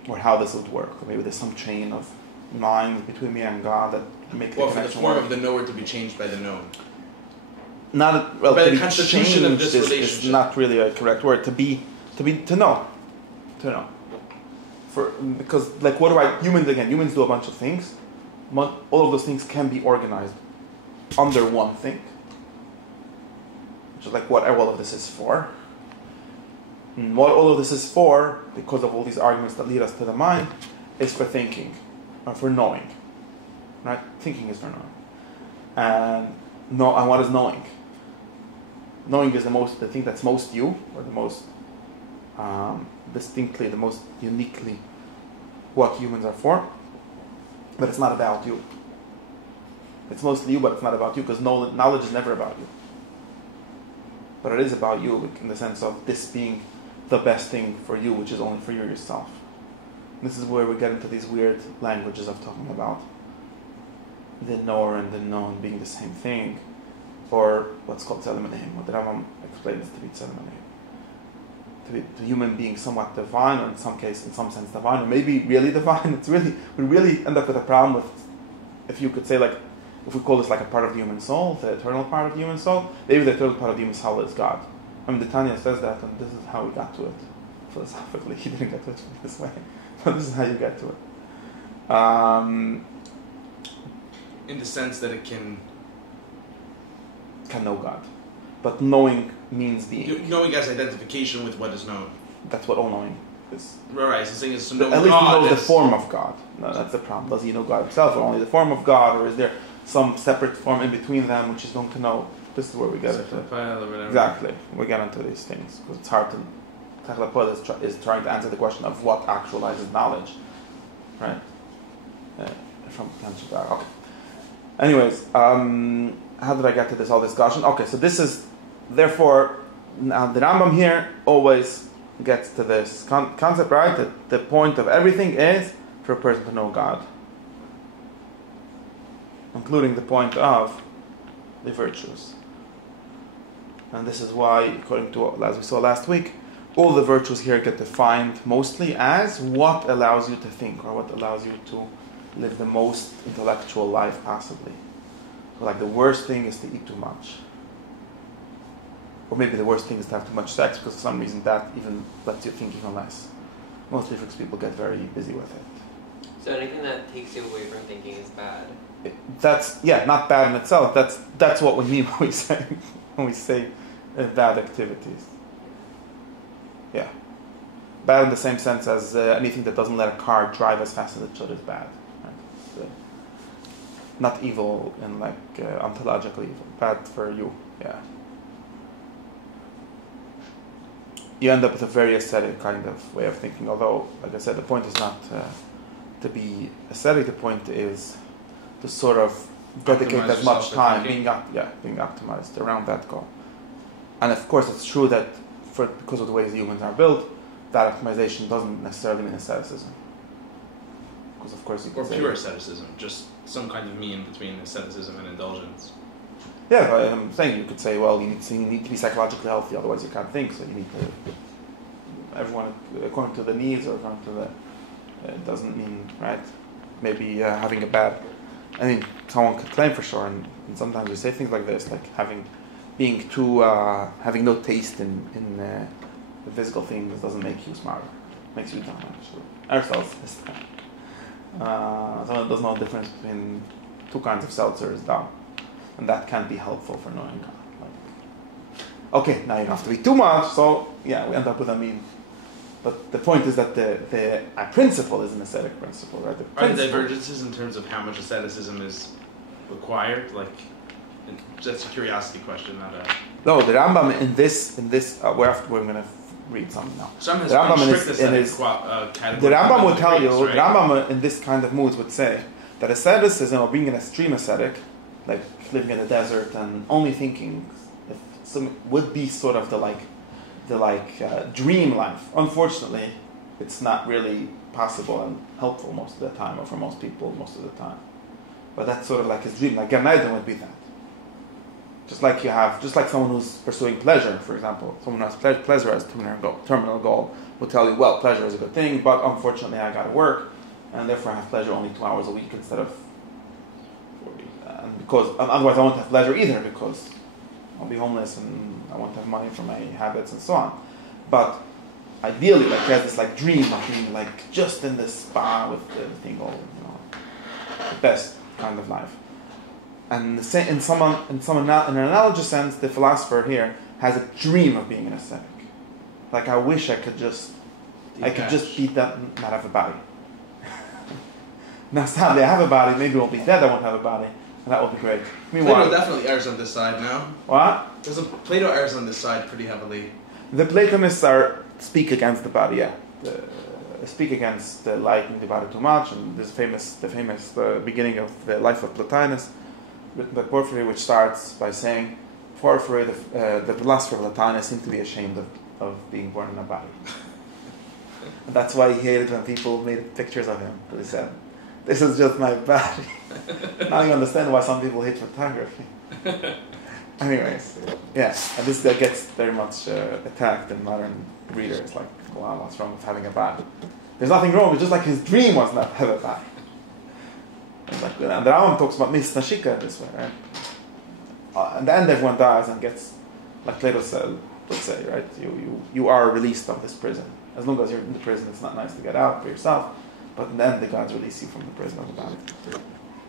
Or how this would work. Or maybe there's some chain of lines between me and God that make the connection for the form work. of the knower to be changed by the known. By the constitution of this relationship. Is not really a correct word. To know. Because humans do a bunch of things. All of those things can be organized under one thing. Which is like what all of this is for. And what all of this is for, because of all these arguments that lead us to the mind, is for thinking. Or for knowing. Right? Thinking is for knowing. And what is knowing? Knowing is the thing that's most you, or the most distinctly, the most uniquely what humans are for, but it's not about you. It's mostly you, but it's not about you, because knowledge is never about you. But it is about you in the sense of this being the best thing for you, which is only for you yourself. This is where we get into these weird languages of talking about the knower and the known being the same thing, or what's called tzelem Elohim. What the Rambam explains to be tzelem Elohim. To be the human being somewhat divine, or in some sense divine, or maybe really divine. We really end up with a problem with, if you could say, like, if we call this like a part of the human soul, the eternal part of the human soul, maybe the eternal part of the human soul is God. I mean, the Tanya says that, and this is how we got to it. Philosophically, he didn't get to it this way, but this is how you get to it. In the sense that it can know God. But knowing means being. Knowing as identification with what is known. That's what all knowing is. Right, so saying is to know at least God. He knows the form of God. No, that's the problem. Does he know God himself, or only the form of God, or is there some separate form in between them which is going to know? This is where we get into. Exactly. We get into these things because it's hard to. Tachlapod is trying to answer the question of what actualizes knowledge, right? From Shabbat. Okay. Anyways, how did I get to this all discussion? Okay, so this is therefore now the Rambam here always gets to this concept, right? That the point of everything is for a person to know God, including the point of the virtues. And this is why, according to as we saw last week, all the virtues here get defined mostly as what allows you to think, or what allows you to live the most intellectual life possibly. So like the worst thing is to eat too much. Or maybe the worst thing is to have too much sex, because for some reason that even lets you think even less. Most Leafrix people get very busy with it. So anything that takes you away from thinking is bad. That's not bad in itself. That's what we mean when we say bad activities. Yeah, bad in the same sense as anything that doesn't let a car drive as fast as it should is bad. Right? It's, not evil in ontologically evil. Bad for you. Yeah. You end up with a very ascetic kind of way of thinking. Although, like I said, the point is not to be ascetic. The point is to sort of dedicate as much time being optimized around that goal. And of course, it's true that because of the ways humans are built, that optimization doesn't necessarily mean asceticism. Because of course you can say... Or pure asceticism, just some kind of mean between asceticism and indulgence. Yeah, but I'm saying you could say, well, you need to be psychologically healthy, otherwise you can't think, so you need to... Everyone, according to the needs or according to the... It doesn't mean, right? Maybe having a bad... I mean, someone could claim for sure, and sometimes we say things like this, like having no taste in the physical things doesn't make you smarter. It makes you dumb, actually. Ourselves this time. Someone that doesn't know the difference between two kinds of seltzer is dumb. And that can be helpful for knowing God. Okay, now you don't have to be too much, so yeah, we end up with a meme. But the point is that the principle is an ascetic principle, right? Are there divergences in terms of how much asceticism is required? That's a curiosity question, not a... No, the Rambam in this we're going to read something now. Some the Rambam in his the Rambam would tell you, right? The Rambam in this kind of mood would say that asceticism, or being an extreme ascetic, like living in the desert and only thinking, would be sort of the dream life. Unfortunately, it's not really possible and helpful most of the time, or for most people most of the time. But that's sort of like his dream. Like Gan Eden would be that. Just like someone who's pursuing pleasure, for example. Someone who has pleasure as terminal goal will tell you, well, pleasure is a good thing, but unfortunately I got to work, and therefore I have pleasure only 2 hours a week instead of 40. Because otherwise I won't have pleasure either, because I'll be homeless and I won't have money for my habits and so on. But ideally, he has this dream of being just in this spa with everything all, the best kind of life. And in an analogous sense, the philosopher here has a dream of being an ascetic. I wish I could just beat that, not have a body. Now, sadly, I have a body. Maybe I won't be dead. I won't have a body, and that will be great. Plato definitely errs on this side now. What? Plato errs on this side pretty heavily. The Platonists speak against the body. Yeah, speak against liking the body too much, and there's the famous beginning of the life of Plotinus, written by Porphyry, which starts by saying, Porphyry, the philosopher of Plotinus, seemed to be ashamed of being born in a body. And that's why he hated when people made pictures of him. Because he said, this is just my body. Now you understand why some people hate photography. Anyways, yeah, and this gets very much attacked in modern readers. Wow, what's wrong with having a body? There's nothing wrong, it's just like his dream was not to have a body. And the Rambam talks about misnashika this way, right? And then everyone dies and gets, like Plato would say, right? You are released of this prison. As long as you're in the prison, it's not nice to get out for yourself, but then the gods release you from the prison of the body.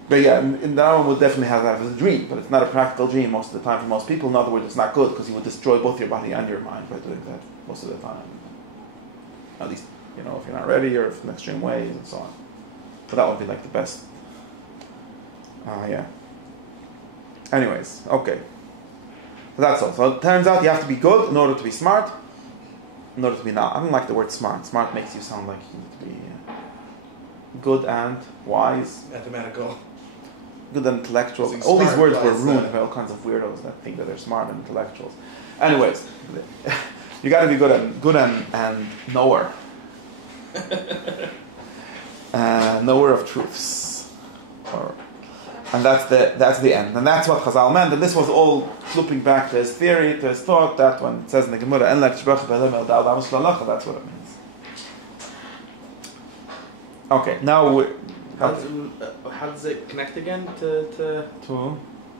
But yeah, in the Rambam would definitely have that as a dream, but it's not a practical dream most of the time for most people. In other words, it's not good because you would destroy both your body and your mind by doing that most of the time. At least, if you're not ready or if in extreme ways and so on. But that would be the best. Yeah. Anyways, okay. So that's all. So it turns out you have to be good in order to be smart, in order to be not. I don't like the word smart. Smart makes you sound like you need to be good and wise. Mathematical. Good and intellectual. All these words were ruined by all kinds of weirdos that think that they're smart and intellectuals. Anyways, you got to be good and knower. Knower of truths. And that's the end. And that's what Chazal meant. And this was all looping back to his theory, to his thought, that when it says in the Gemara, that's what it means. Okay, now how does it connect again to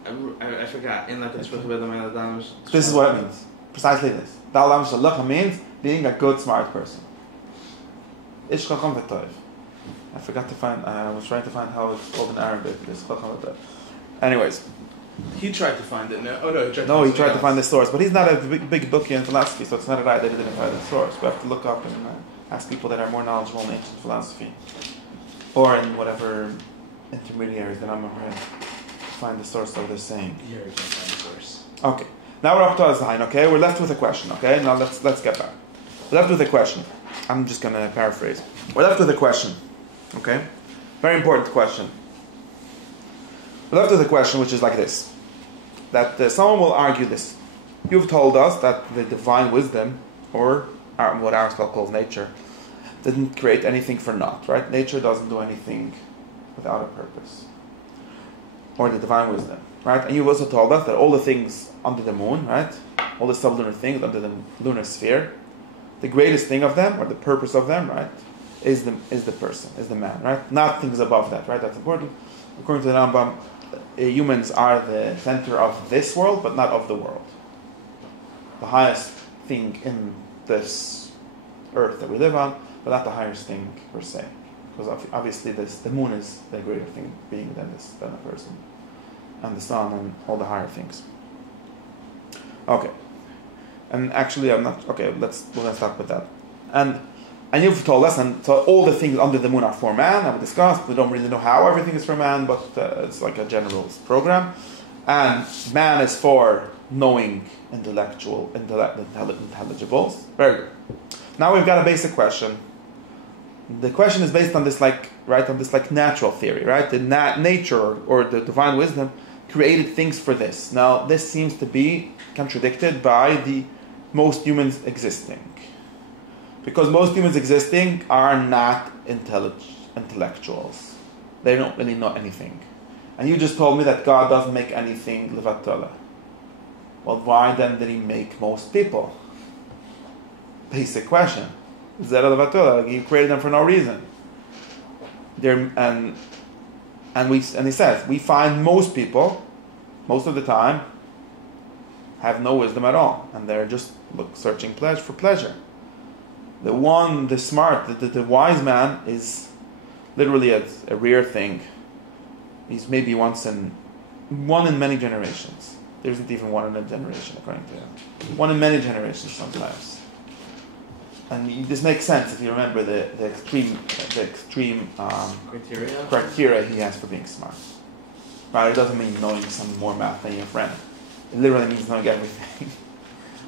I forgot. This is what it means. Precisely this. Da'al means being a good, smart person. I forgot to find. I was trying to find how it's called in Arabic. Anyways, He tried to find it. No, oh no, he tried to find the source, but he's not a big bookie in philosophy, so it's not right that he didn't find the source. We have to look up and ask people that are more knowledgeable in ancient philosophy, or in whatever intermediaries that I'm aware of, to find the source of this saying. Here, you can find the source. Okay, now we're up to Azahin. Okay, we're left with a question. Okay, now let's get back. We're left with a question. I'm just gonna paraphrase. We're left with a question. Okay, very important question. We're left with a question which is like this: that someone will argue this. You've told us that the divine wisdom, or what Aristotle calls nature, didn't create anything for naught, right? Nature doesn't do anything without a purpose. Or the divine wisdom, right? And you've also told us that all the things under the moon, right? All the sublunar things under the lunar sphere, the greatest thing of them, or the purpose of them, right, is the person, is the man, right? Not things above that, right? That's important. According to the Rambam, humans are the center of this world, but not of the world. The highest thing in this earth that we live on, but not the highest thing per se. Because obviously the moon is the greater thing being than a person. And the sun and all the higher things. Okay. And actually we're gonna start with that. And you've told us, and so all the things under the moon are for man, and we discussed, we don't really know how everything is for man, but it's like a general program. And man is for knowing intelligibles. Very good. Now we've got a basic question. The question is based on this natural theory, right? The nature or the divine wisdom created things for this. Now this seems to be contradicted by the most humans existing. Because most humans existing are not intellectuals. They don't really know anything. And you just told me that God doesn't make anything levatala. Well, why then did he make most people? Basic question. Zera levatala. He created them for no reason. And he says, we find most people, most of the time, have no wisdom at all. And they're just searching for pleasure. The smart, the wise man is literally a rare thing. He's maybe one in many generations. There isn't even one in a generation, according to him. One in many generations sometimes. And this makes sense if you remember the extreme criteria he has for being smart. Right? It doesn't mean knowing some more math than your friend. It literally means knowing everything.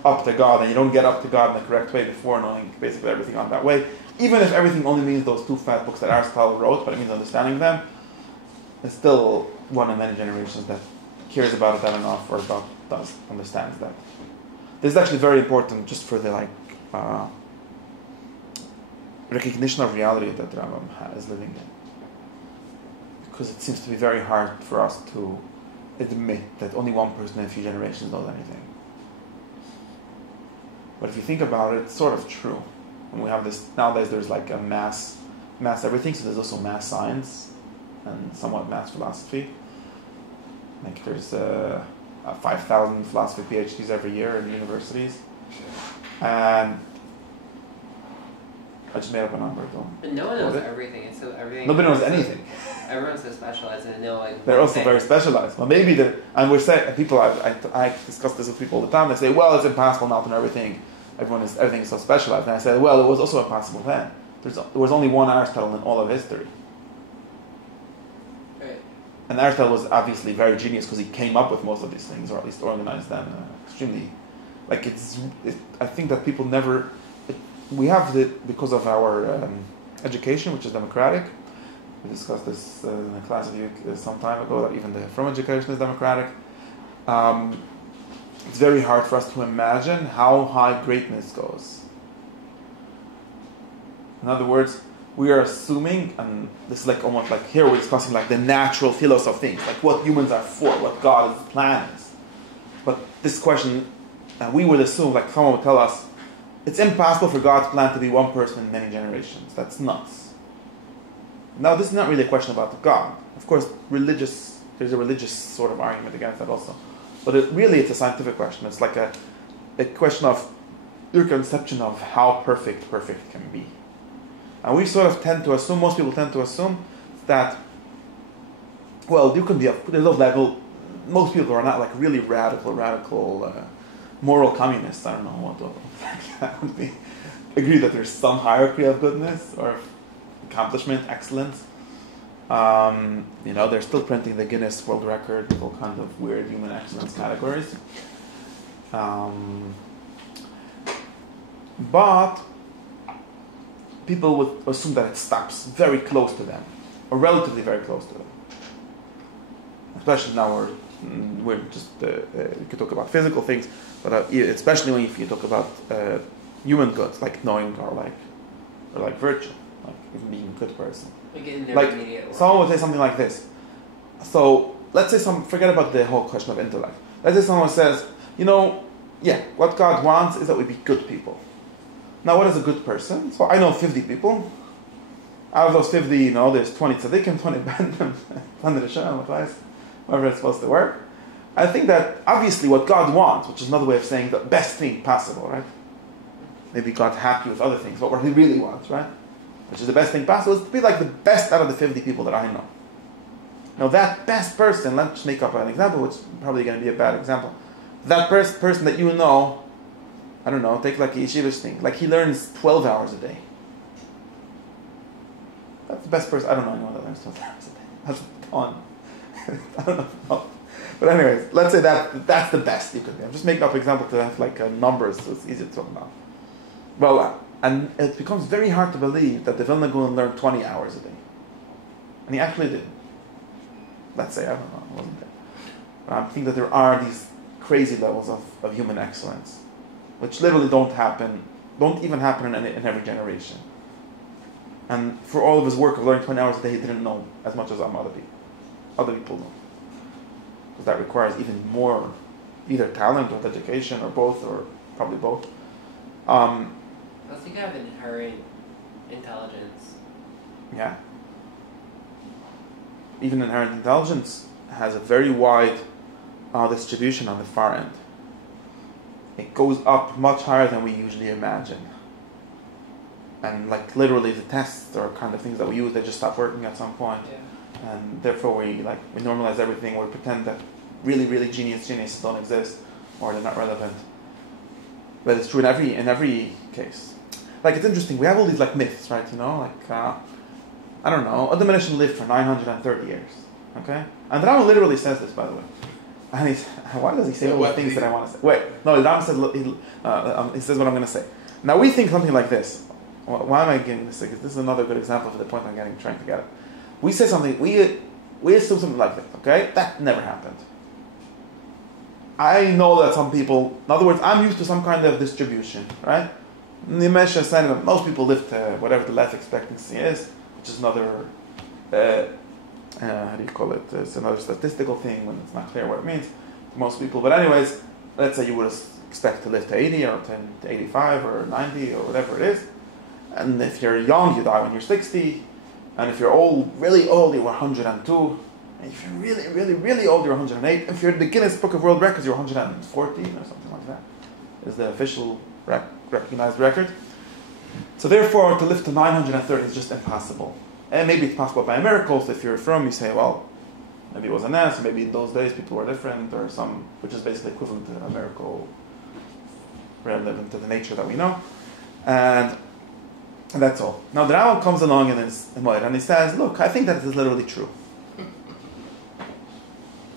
Up to God, and you don't get up to God in the correct way before knowing basically everything on that way. Even if everything only means those 2 fat books that Aristotle wrote, but it means understanding them, it's still one in many generations that cares about it that enough, or understands that. This is actually very important just for the recognition of reality that the Rambam is living in. Because it seems to be very hard for us to admit that only one person in a few generations knows anything. But if you think about it, it's sort of true. And we have this, nowadays there's like a mass everything, so there's also mass science and somewhat mass philosophy. Like there's 5,000 philosophy PhDs every year in universities. And I just made up a number though. But no one knows everything, so everything. Nobody knows anything. Everyone's so specialized and they know they're also very specialized. Well, maybe and we're saying people. I discuss this with people all the time. They say, "Well, it's impossible now to know everything. Everything is so specialized." And I said, "Well, it was also impossible then. There was only one Aristotle in all of history." Right. And Aristotle was obviously very genius because he came up with most of these things, or at least organized them extremely. I think that people never. We have because of our education, which is democratic. We discussed this in a class of you some time ago, that even the from education is democratic. It's very hard for us to imagine how high greatness goes. In other words, we are assuming, and this is like almost like here we're discussing like the natural philos of things, like what humans are for, what God's plan is. But this question, we would assume, like someone would tell us, it's impossible for God's plan to be one person in many generations. That's nuts. Now, this is not really a question about God. Of course, there's a religious sort of argument against that also. But it's a scientific question. It's like a question of your conception of how perfect can be. And we sort of tend to assume, most people tend to assume, that, well, you can be at a low level, most people are not like really radical, moral communists. I don't know what that would be. Agree that there's some hierarchy of goodness or accomplishment, excellence. They're still printing the Guinness World Record with all kinds of weird human excellence categories. But people would assume that it stops very close to them, or relatively very close to them. Especially now we're just, you could talk about physical things, but especially if you talk about human goods, like knowing or like virtue, like even being a good person. Like someone would say something like this. So let's say forget about the whole question of intellect. Let's say someone says, what God wants is that we be good people. Now, what is a good person? So I know 50 people. Out of those 50, there's 20 tzaddikim, 20 bandim, 100 Hashem, whatever it's supposed to work. I think that obviously what God wants, which is another way of saying the best thing possible, right? Maybe God's happy with other things, but what He really wants, right? Which is the best thing possible, is to be like the best out of the 50 people that I know. Now that best person, let's make up an example, which is probably going to be a bad example. That person that you know, I don't know, take like a yeshivish thing, like he learns 12 hours a day. That's the best person. I don't know anyone that learns 12 hours a day. That's a ton. I don't know. But anyways, let's say that's the best you could do. I'm just making up an example to have like numbers so it's easier to talk about. Well, and it becomes very hard to believe that the Vilna Gaon learned 20 hours a day. And he actually did. Let's say, I don't know, I wasn't there. But I think that there are these crazy levels of human excellence, which literally don't even happen in every generation. And for all of his work of learning 20 hours a day, he didn't know as much as other people. Other people know. Because that requires even more, either talent or education or both, or probably both. Plus you have inherent intelligence. Yeah. Even inherent intelligence has a very wide distribution on the far end. It goes up much higher than we usually imagine. And like literally the tests or kind of things that we use, they just stop working at some point. Yeah. And therefore we normalize everything, or pretend that really, really geniuses don't exist, or they're not relevant. But it's true in every case. Like it's interesting, we have all these like myths, right? I don't know, Adam Rishon lived for 930 years. Okay? And the Rambam literally says this, by the way. And why does he say all the things that I want to say? Wait, no, the Rambam says, he says what I'm going to say. Now we think something like this. Why am I getting this? Because this is another good example for the point I'm trying to get at. We say something, we assume something like this, okay? That never happened. I know that some people, in other words, I'm used to some kind of distribution, right? Nimesh is saying that most people live to whatever the life expectancy is, which is another, how do you call it? It's another statistical thing when it's not clear what it means to most people. But anyways, let's say you would expect to live to 80 or to 85 or 90 or whatever it is. And if you're young, you die when you're 60. And if you're old, really old, you're 102. And if you're really, really, really old, you're 108. If you're in the Guinness Book of World Records, you're 114 or something like that. Is the official recognized record. So therefore, to live to 930 is just impossible. And maybe it's possible by a miracle. So if you're from, you say, well, maybe it was an S, maybe in those days people were different, or some, which is basically equivalent to a miracle relevant to the nature that we know. And that's all. Now the Rambam comes along in his Moed and he says, look, I think that is literally true.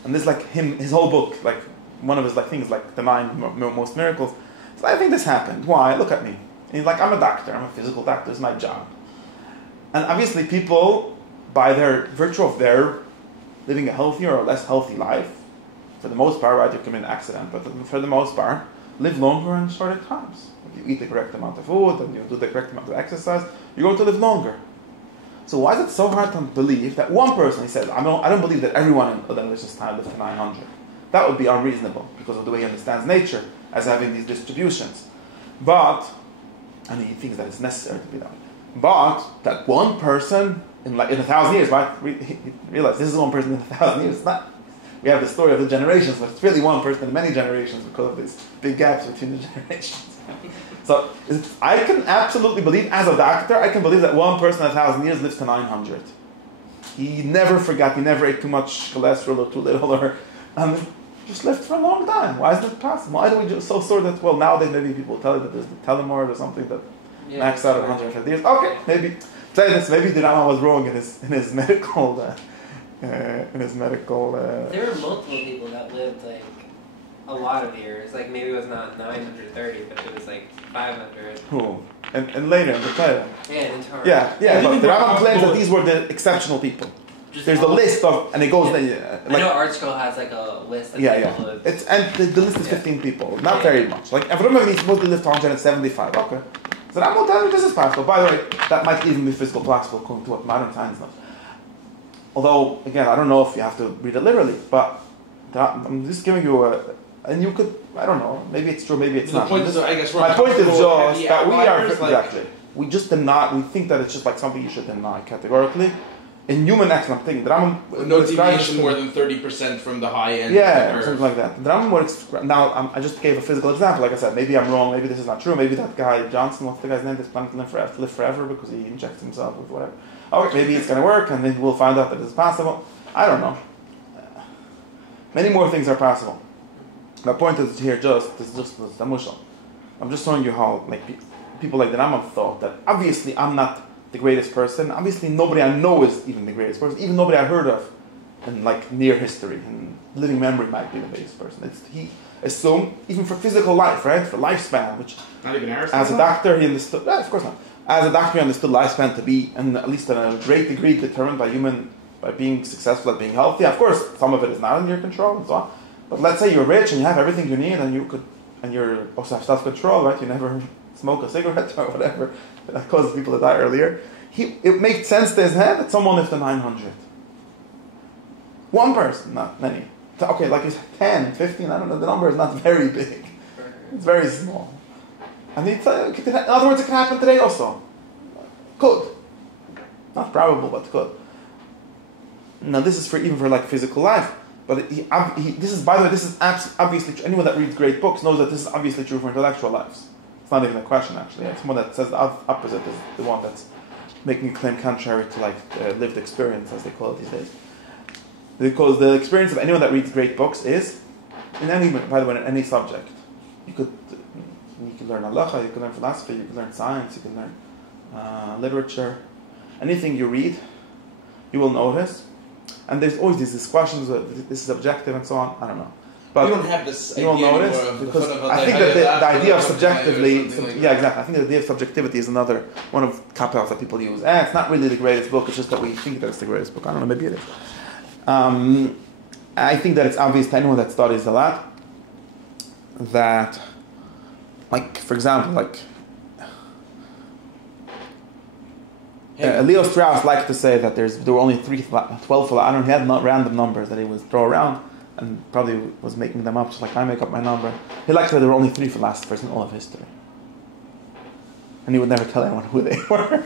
And this his whole book, like one of his things, like the 9 most miracles. So I think this happened. Why? Look at me. And he's like, I'm a doctor. I'm a physical doctor. It's my job. And obviously people, by their virtue of their living a healthier or less healthy life, for the most part, right, you commit an accident, but for the most part, live longer and shorter times. If you eat the correct amount of food and you do the correct amount of exercise, you're going to live longer. So why is it so hard to believe that one person, he says, I don't believe that everyone in Adam Rishon's time lived to 900. That would be unreasonable because of the way he understands nature as having these distributions. And he thinks that it's necessary to be that. But that one person in 1,000 years, right? Realize this is one person in 1,000 years. It's not. We have the story of the generations, but it's really one person in many generations because of these big gaps between the generations. So I can absolutely believe, as a doctor, I can believe that one person 1,000 years lives to 900. He never forgot, he never ate too much cholesterol or too little, or just lived for a long time. Why isn't it possible? Why do we just so sure that, well, nowadays maybe people tell you that there's the telomere or something that max out at 150 years. Okay, maybe, say this, maybe the Rama was wrong in his medical, There were multiple people that lived like a lot of years. Like maybe it was not 930, but it was like 500. Who? And later in the Torah. Yeah, in Torah. Yeah, but the Rambam claims that these were the exceptional people. There's a list of, and it goes. I know Art Scroll has like a list of people who lived. It's and the list is 15 people, not very much. Like Avram Avinu supposed to live to 175. Okay, so I'm telling you this is possible. By the way, that might even be physical possible according to what modern science knows. Although again, I don't know if you have to read it literally, but I'm just giving you a. And you could, I don't know, maybe it's true, maybe it's not. Point is, I guess my point is just that we are, like, exactly, we just deny, we think that it's just like something you should deny categorically. In human acts, I'm thinking, no deviation more than 30% from the high end. Yeah, something like that. Now, I just gave a physical example, like I said, maybe I'm wrong, maybe this is not true, maybe that guy, Johnson, what's the guy's name, is planning to live forever because he injects himself with whatever. Okay, maybe it's going to work, and then we'll find out that it's possible. I don't know. Many more things are possible. My point is here just the mushal. I'm just showing you how like people like the Rambam thought that obviously I'm not the greatest person. Obviously nobody I know is even the greatest person. Even nobody I heard of in like near history and living memory might be the greatest person. He assumed even for physical life, right? For lifespan, which not even Aristotle? As a doctor he understood. Yeah, of course not. As a doctor he understood lifespan to be, and at least in a great degree, determined by being successful at being healthy. Of course, some of it is not in your control and so on. But let's say you're rich and you have everything you need, and you also have self-control, right? You never smoke a cigarette or whatever that causes people to die earlier. It makes sense to his head that someone lived to 900. One person, not many. Okay, like it's 10, 15, I don't know. The number is not very big. It's very small. And in other words, it can happen today also. Could. Not probable, but could. Now this is even for like physical life. But this is, by the way, this is obviously true. Anyone that reads great books knows that this is obviously true for intellectual lives. It's not even a question, actually. Someone that says the opposite is the one that's making a claim contrary to like lived experience, as they call it these days. Because the experience of anyone that reads great books is, in any subject. You could learn halacha, you can learn philosophy, you can learn science, you can learn literature. Anything you read, you will notice. And there's always these discussions, this is objective and so on, I don't know. But you don't have this you won't notice, because I think that the idea of subjectively, exactly. I think the idea of subjectivity is another one of cop-outs that people use. It's not really the greatest book, it's just that we think that it's the greatest book. I don't know, maybe it is. I think that it's obvious to anyone that studies a lot that, like, for example, like, Leo Strauss liked to say that there were only 12, I don't know, he had random numbers that he would throw around and probably was making them up just like I make up my number. He liked to say there were only 3 philosophers in all of history. And he would never tell anyone who they were.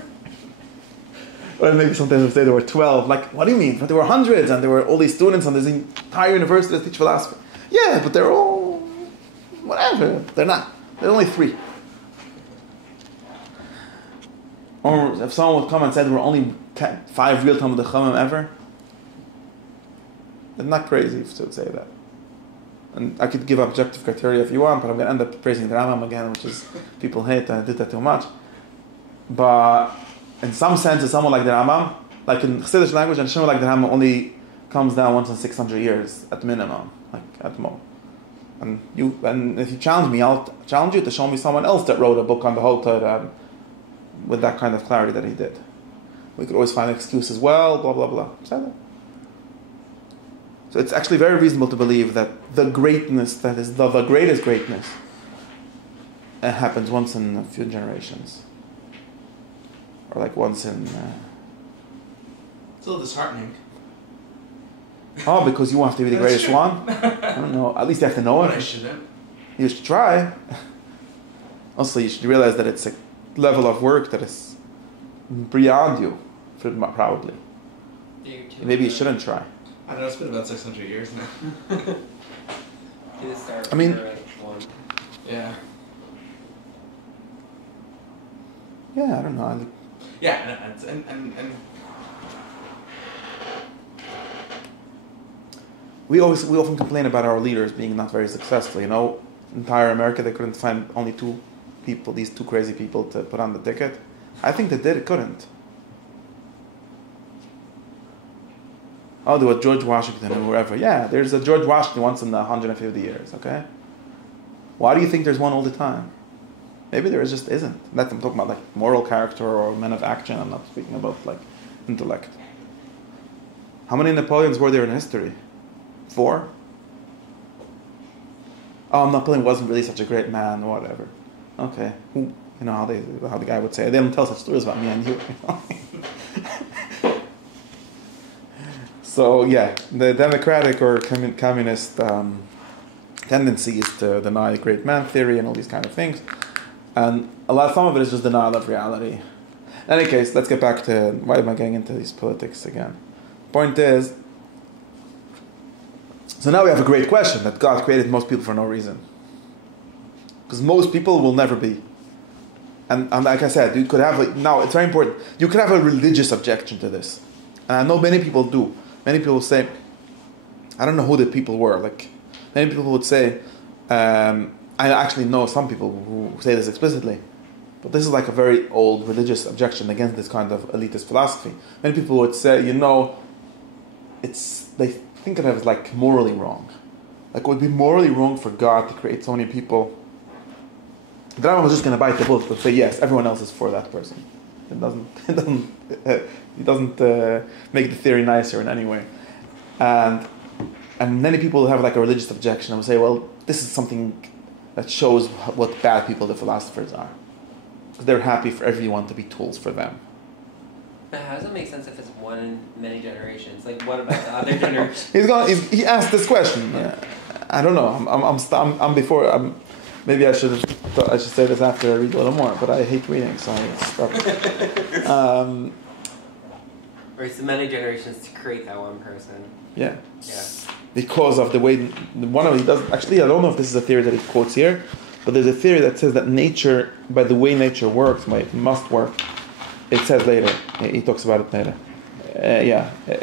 Or maybe sometimes he would say there were 12. Like, what do you mean? But there were hundreds and there were all these students and there's an entire university that teach philosophy. Yeah, but they're all whatever. They're not. There are only 3. Or if someone would come and say there were only 5 real Talmud Chachamim ever, they're not crazy if they would say that. And I could give objective criteria if you want, but I'm going to end up praising the Rambam again, which is people hate and I did that too much. But in some sense, someone like the Rambam, like in Chassidish language, and someone like the Rambam only comes down once in 600 years at minimum, like at most. And if you challenge me, I'll challenge you to show me someone else that wrote a book on the whole Torah with that kind of clarity that he did. We could always find an excuse as well, blah, blah, blah. So it's actually very reasonable to believe that the greatness, that is the greatest greatness, happens once in a few generations. Or like once in... It's a little disheartening. Oh, because you want to be the greatest one? I don't know. At least you have to know it. I shouldn't. You should try. Also, you should realize that it's a level of work that is beyond you, probably. Maybe you shouldn't try. I don't know, it's been about 600 years now. I mean... Yeah. Yeah, I don't know. Yeah, and we often complain about our leaders being not very successful. Entire America, they couldn't find only these two crazy people to put on the ticket. I think they couldn't. Oh, there was George Washington or whoever. Yeah, there's a George Washington once in 150 years, okay? Why do you think there's one all the time? Maybe there just isn't. I'm talking about like moral character or men of action. I'm not speaking about like intellect. How many Napoleons were there in history? 4? Oh, Napoleon wasn't really such a great man or whatever. Okay. How the guy would say, they don't tell such stories about me and you. So yeah, the democratic or communist tendency is to deny great man theory and all these kind of things, and some of it is just denial of reality. In any case, let's get back to why am I getting into these politics again? Point is, so now we have a great question that God created most people for no reason, because most people will never be. And like I said, you could have now it's very important. You could have a religious objection to this, and I know many people do. Many people say, I don't know who the people were. Like, many people would say, I actually know some people who say this explicitly, but this is like a very old religious objection against this kind of elitist philosophy. Many people would say, they think of it as like morally wrong. Like, it would be morally wrong for God to create so many people. The Rambam was just going to bite the bullet and say, yes, everyone else is for that person. It doesn't make the theory nicer in any way. And many people have like a religious objection and will say, well, this is something that shows what bad people the philosophers are. Because they're happy for everyone to be tools for them. But how does it make sense if it's one in many generations? Like, what about the other generations? He asked this question. I don't know. Maybe I should say this after I read a little more, but I hate reading, so I stop. Or it's the many generations to create that one person. Yeah. Yeah. Because of the way he does. Actually, I don't know if this is a theory that he quotes here, but there's a theory that says that nature, by the way nature works, it must work. It says later. He talks about it later.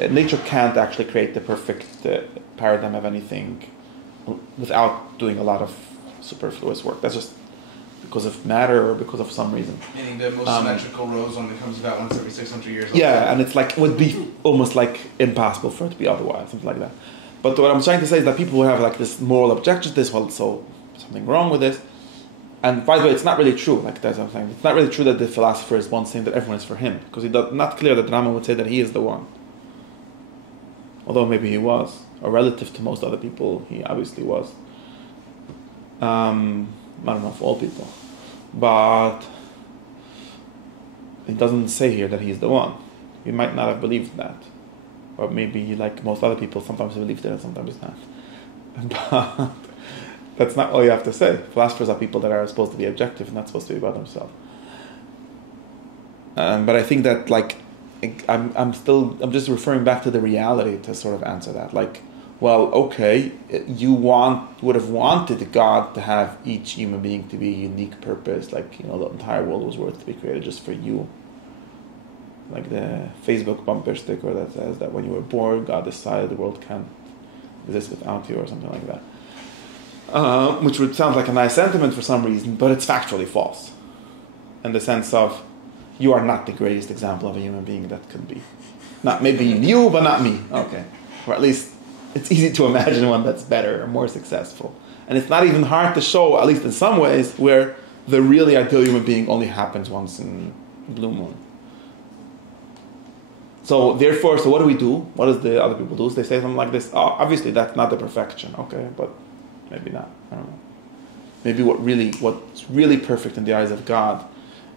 Nature can't actually create the perfect paradigm of anything without doing a lot of superfluous work. That's just because of matter or because of some reason. Meaning the most symmetrical rose only comes about once every 600 years. Yeah, and it's like, it would be almost like impossible for it to be otherwise, something like that. But what I'm trying to say is that people who have like this moral objection to this, well, so something wrong with this. And by the way, it's not really true. Like that's what I'm saying. It's not really true that the philosopher is one saying that everyone is for him, because it's not clear that Rama would say that he is the one. Although maybe he was, or relative to most other people, he obviously was. I don't know for all people, but it doesn't say here that he's the one. He might not have believed that, or maybe like most other people, sometimes he believed it and sometimes not. But that's not all you have to say. Philosophers are people that are supposed to be objective and not supposed to be about themselves. But I think that I'm just referring back to the reality to sort of answer that. Like, well, okay, you would have wanted God to have each human being to be a unique purpose, like, the entire world was worth to be created just for you. Like the Facebook bumper sticker that says that when you were born, God decided the world can't exist without you, or something like that. Which would sound like a nice sentiment for some reason, but it's factually false. In the sense of, you are not the greatest example of a human being that could be. Not maybe you, but not me. Okay. Or at least, it's easy to imagine one that's better or more successful. And it's not even hard to show, at least in some ways, where the really ideal human being only happens once in a blue moon. So therefore, what do we do? What does the other people do? They say something like this, obviously that's not the perfection, okay, but maybe not, I don't know. Maybe what's really perfect in the eyes of God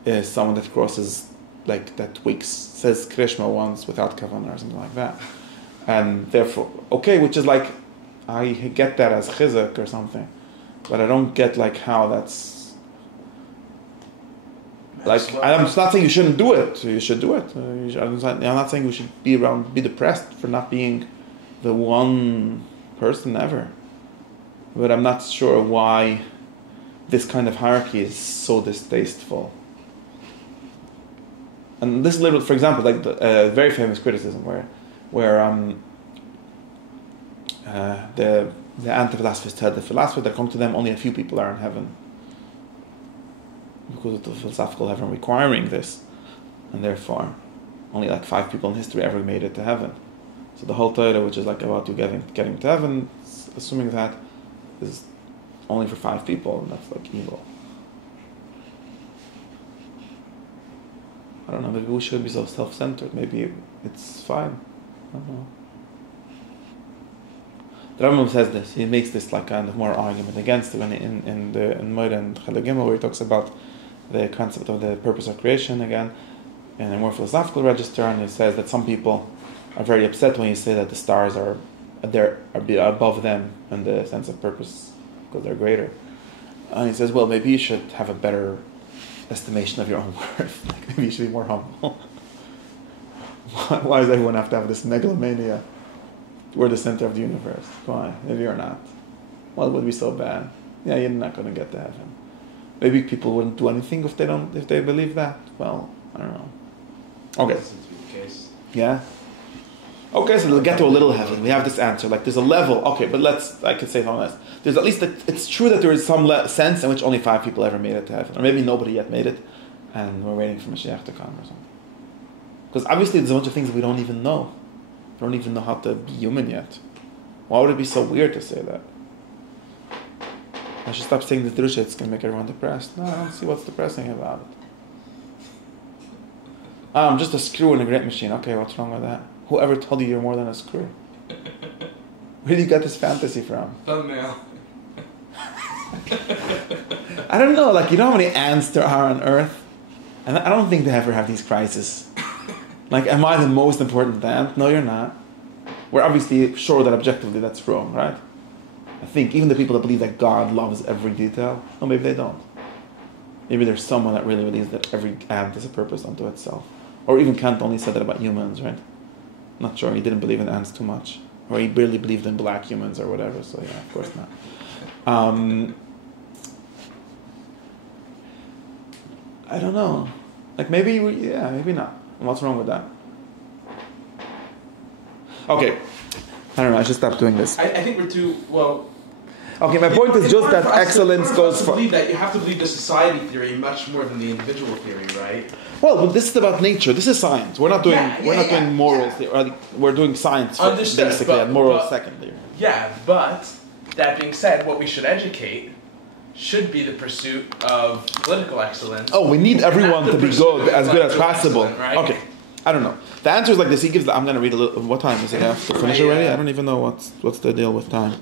is someone that crosses, that says Krishma once without kavanah or something like that. And therefore, okay, which is like, I get that as chizuk or something, but I don't get how that's, I'm not saying you shouldn't do it. You should do it. I'm not saying we should be depressed for not being the one person ever. But I'm not sure why this kind of hierarchy is so distasteful. and this is literally, for example, like the very famous criticism where the anti-philosophers said the philosophers that come to them, only a few people are in heaven because of the philosophical heaven requiring this, and therefore only like 5 people in history ever made it to heaven. So the whole Torah, which is like about you getting to heaven, assuming that is only for 5 people, and that's like evil. I don't know, maybe we shouldn't be so self-centered. Maybe it's fine. I don't know. The Rambam says this. He makes this like kind of more argument against it in Moira and Chalagimah, where he talks about the concept of the purpose of creation again in a more philosophical register, and he says that some people are very upset when you say that the stars are above them in the sense of purpose because they're greater. And he says, well, maybe you should have a better estimation of your own worth. Like maybe you should be more humble. Why does everyone have to have this megalomania? We're the center of the universe. Why? Maybe you're not. Well, it would be so bad. Yeah, you're not going to get to heaven. Maybe people wouldn't do anything if they believe that. Well, I don't know. Okay. That seems to be the case. Yeah. Okay, so we'll get to a little heaven. We have this answer. Like there's a level. Okay, but I could say something else. There's at least it's true that there is some sense in which only 5 people ever made it to heaven, or maybe nobody yet made it, and we're waiting for Mashiach to come or something. Because obviously there's a bunch of things that we don't even know. We don't even know how to be human yet. Why would it be so weird to say that? I should stop saying the drusha. It's going to make everyone depressed. No, I don't see what's depressing about it. I'm just a screw in a great machine. Okay, what's wrong with that? Whoever told you you're more than a screw? Where do you get this fantasy from? Thumbnail. I don't know. Like, you know how many ants there are on Earth? And I don't think they ever have these crises. Like, am I the most important ant? No, you're not. We're obviously sure that objectively that's wrong, right? I think even the people that believe that God loves every detail, well, maybe they don't. Maybe there's someone that really believes that every ant is a purpose unto itself. Or even Kant only said that about humans, right? Not sure. He didn't believe in ants too much. Or he barely believed in black humans or whatever, so yeah, of course not. I don't know. Like maybe, maybe not. What's wrong with that? Okay. I don't know, I should stop doing this. I think we're too, well... Okay, my point is just that excellence goes for... You have to believe the society theory much more than the individual theory, right? Well, this is about nature. This is science. We're not doing morals. Yeah. We're doing science basically, and morals secondary. Yeah, but that being said, what we should educate should be the pursuit of political excellence. Oh, we need everyone to be good, as good as possible. Right? Okay, I don't know. The answer is like this. He gives. I'm going to read a little. What time is it? I have to finish already. I don't even know what's the deal with time.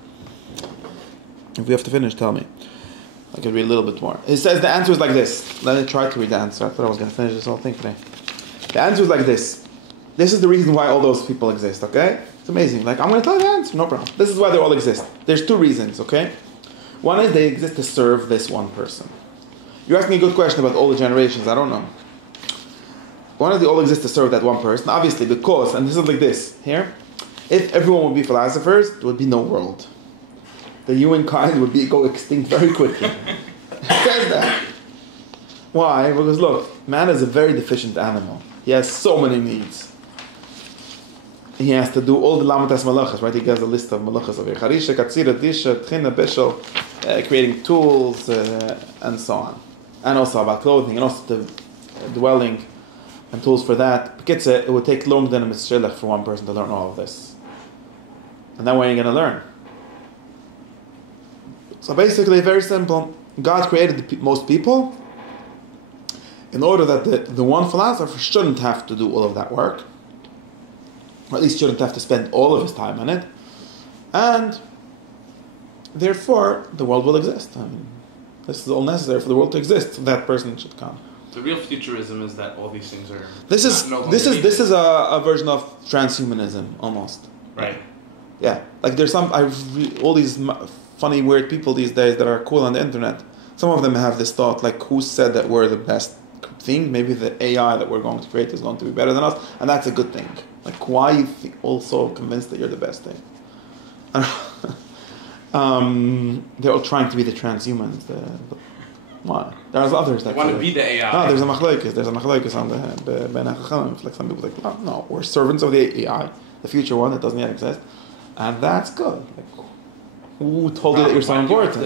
If we have to finish, tell me. I can read a little bit more. He says the answer is like this. Let me try to read the answer. I thought I was going to finish this whole thing today. The answer is like this. This is the reason why all those people exist, okay? It's amazing. Like, I'm going to tell you the answer. No problem. This is why they all exist. There's 2 reasons, okay? One is they exist to serve this one person. You're asking a good question about all the generations. I don't know. One is they all exist to serve that one person. Obviously, because, and this is like this. Here, if everyone would be philosophers, there would be no world. The humankind would go extinct very quickly. It says that. Why? Because look, man is a very deficient animal. He has so many needs. He has to do all the lamatas malachas, right? He has a list of malachas of Yecharisha, Katsira, Disha, Tchina, Bishel, creating tools, and so on. And also about clothing, and also the dwelling, and tools for that. It would take longer than a mitzvah for one person to learn all of this. And then when are you going to learn? So basically, very simple. God created most people in order that the one philosopher shouldn't have to do all of that work, or at least shouldn't have to spend all of his time on it, and therefore the world will exist. I mean, this is all necessary for the world to exist. So that person should come. The real futurism is that all these things are. This is a version of transhumanism almost. Right. Yeah, like there's all these funny, weird people these days that are cool on the internet. Some of them have this thought, like, who said that we're the best thing? Maybe the AI that we're going to create is going to be better than us, and that's a good thing. Like, why are you also convinced that you're the best thing? They're all trying to be the transhumans. Why? There's others that want to be the AI. No, there's a machlokes. There's a machlokes on the ben Chachamim. Like some people think, no, we're servants of the AI, the future one that doesn't yet exist, and that's good. Like, who told you that you're so important?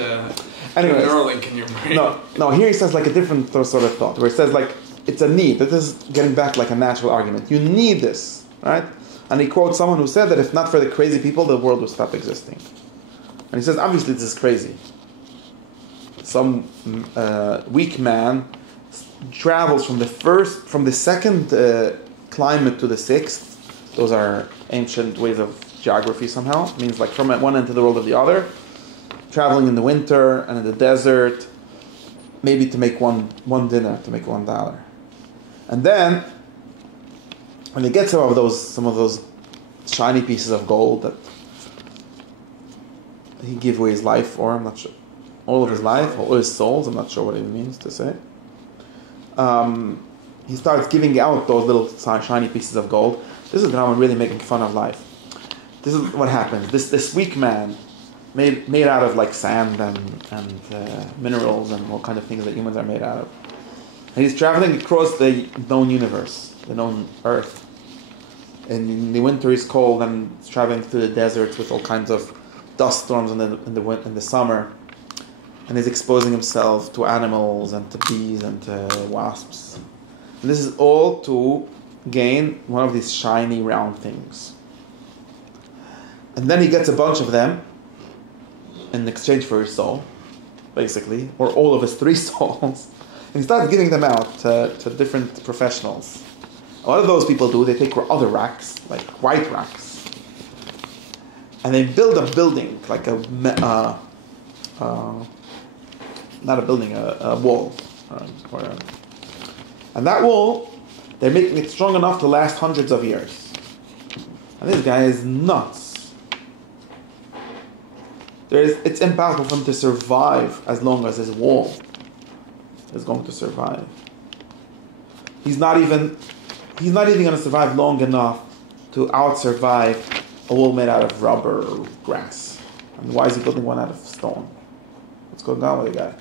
Anyway, Neuralink in your brain. No. Here he says like a different sort of thought, where he says like it's a need. This is getting back like a natural argument. You need this, right? And he quotes someone who said that if not for the crazy people, the world would stop existing. And he says, obviously, this is crazy. Some weak man travels from the second climate to the sixth. Those are ancient ways of geography somehow. It means like from one end to the world of the other. Traveling in the winter and in the desert, maybe to make one dinner, to make $1. And then, when they get some of those shiny pieces of gold that he gave away his life for, I'm not sure. All of his life, all his souls, I'm not sure what it means to say. He starts giving out those little shiny pieces of gold. This is how I'm really making fun of life. This is what happens. This weak man, made out of like sand and minerals and all kind of things that humans are made out of. And he's traveling across the known universe, the known Earth. And in the winter he's cold and he's traveling through the deserts with all kinds of dust storms in the summer. And he's exposing himself to animals and to bees and to wasps. And this is all to gain one of these shiny round things. And then he gets a bunch of them in exchange for his soul, basically, or all of his 3 souls. And he starts giving them out to different professionals. What do those people do? They take other racks, like white racks, and they build a building, like not a building, a wall. And that wall, they're making it strong enough to last hundreds of years. And this guy is nuts. It's impossible for him to survive as long as his wall is going to survive. He's not even going to survive long enough to out-survive a wall made out of rubber or grass. And why is he building one out of stone? What's going on with the guy?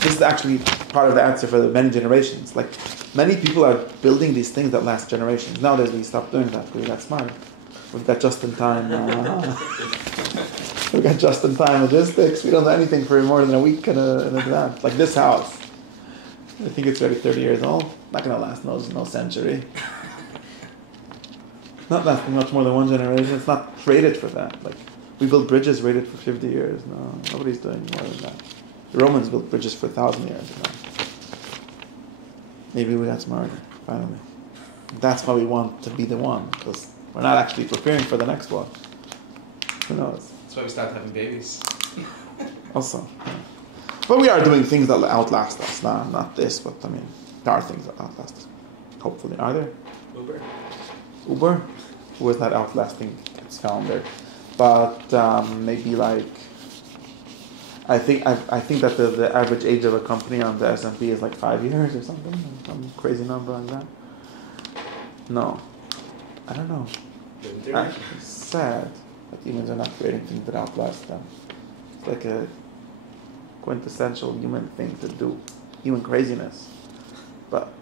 This is actually part of the answer for the many generations. Like, many people are building these things that last generations. Nowadays we stopped doing that because we got smart. We've got just-in-time logistics. We don't do anything for more than a week in advance. Like this house. I think it's already 30 years old. Not going to last no century. Not lasting much more than one generation. It's not rated for that. Like, we build bridges rated for 50 years. No, nobody's doing more than that. The Romans built bridges for 1,000 years. Maybe we got smarter, finally. That's why we want to be the one, because we're not actually preparing for the next one. Who knows? That's why we stopped having babies. Also. Yeah. But we are doing things that outlast us. Not this, but I mean, there are things that outlast us. Hopefully. Are there? Uber? Who is not outlasting its founder? But maybe like, I think that the average age of a company on the S&P is like 5 years or something. Some crazy number like that. No. I don't know. It's sad that humans are not creating things that outlast them. It's like a quintessential human thing to do. Human craziness. But,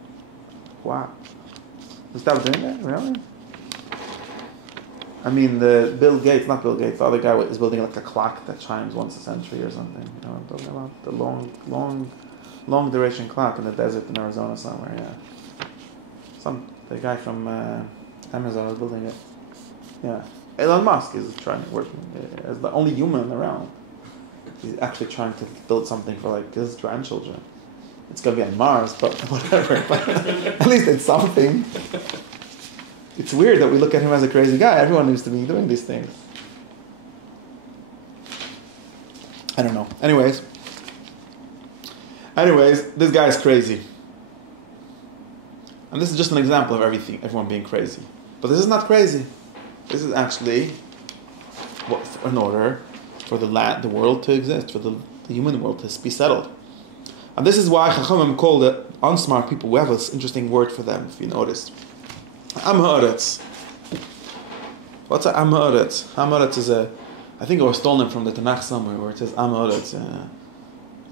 wow. We stopped doing that? Really? I mean, the other guy is building like a clock that chimes once a century or something. You know what I'm talking about? The long duration clock in the desert in Arizona somewhere, yeah. The guy from Amazon is building it. Yeah. Elon Musk is working as the only human around. He's actually trying to build something for like his grandchildren. It's going to be on Mars, but whatever. But at least it's something. It's weird that we look at him as a crazy guy. Everyone used to be doing these things. I don't know. Anyways, this guy is crazy. And this is just an example of everyone being crazy. But this is not crazy. This is actually in order for the world to exist, for the human world to be settled. And this is why Chachamim call the unsmart people. We have this interesting word for them, if you notice. Am Haaretz. What's an Am Haaretz? Am Haaretz is I think it was stolen from the Tanakh somewhere, where it says Am Haaretz.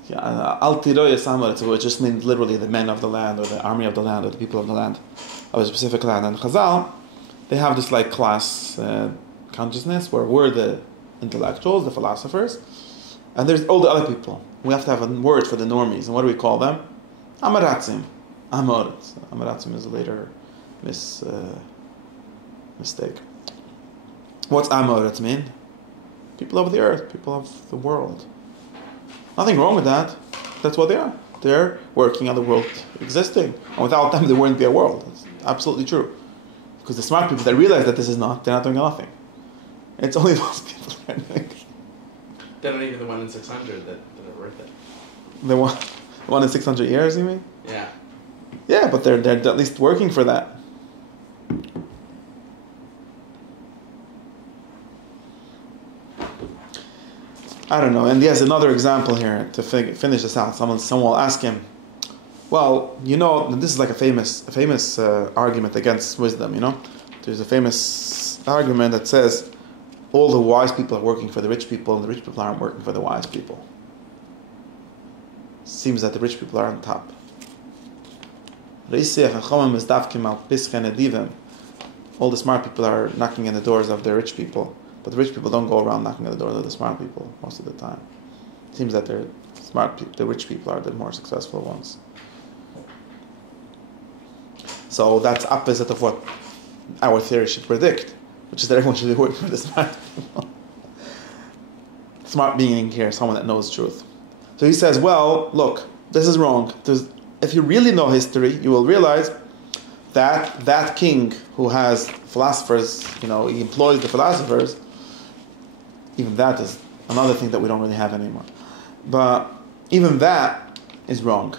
Yeah, Al Tiroya Samoritz, which just means literally the men of the land, or the army of the land, or the people of the land, of a specific land. And Chazal, they have this like class consciousness where we're the intellectuals, the philosophers, and there's all the other people. We have to have a word for the normies, and what do we call them? Amaratzim. Amoritz. Amaratzim is a later mistake. What's Amoritz mean? People of the earth, people of the world. Nothing wrong with that. That's what they are. They're working on the world existing. And without them, there wouldn't be a world. It's absolutely true. Because the smart people that realize that this is not, they're not doing nothing. It's only those people that are doing. They're not even the 1 in 600 that are worth it. The one in 600 years, you mean? Yeah. Yeah, but they're at least working for that. I don't know. And he has another example here to finish this out. Someone will ask him, well, you know, this is like a famous argument against wisdom, you know? There's a famous argument that says all the wise people are working for the rich people and the rich people aren't working for the wise people. Seems that the rich people are on top. All the smart people are knocking on the doors of the rich people, but the rich people don't go around knocking on the doors of the smart people most of the time. It seems that the rich people are the more successful ones. So that's opposite of what our theory should predict, which is that everyone should be working for the smart people. Smart being here, someone that knows truth. So he says, well, look, this is wrong. If you really know history, you will realize that king who has philosophers, he employs the philosophers, even that is another thing that we don't really have anymore. But even that is wrong.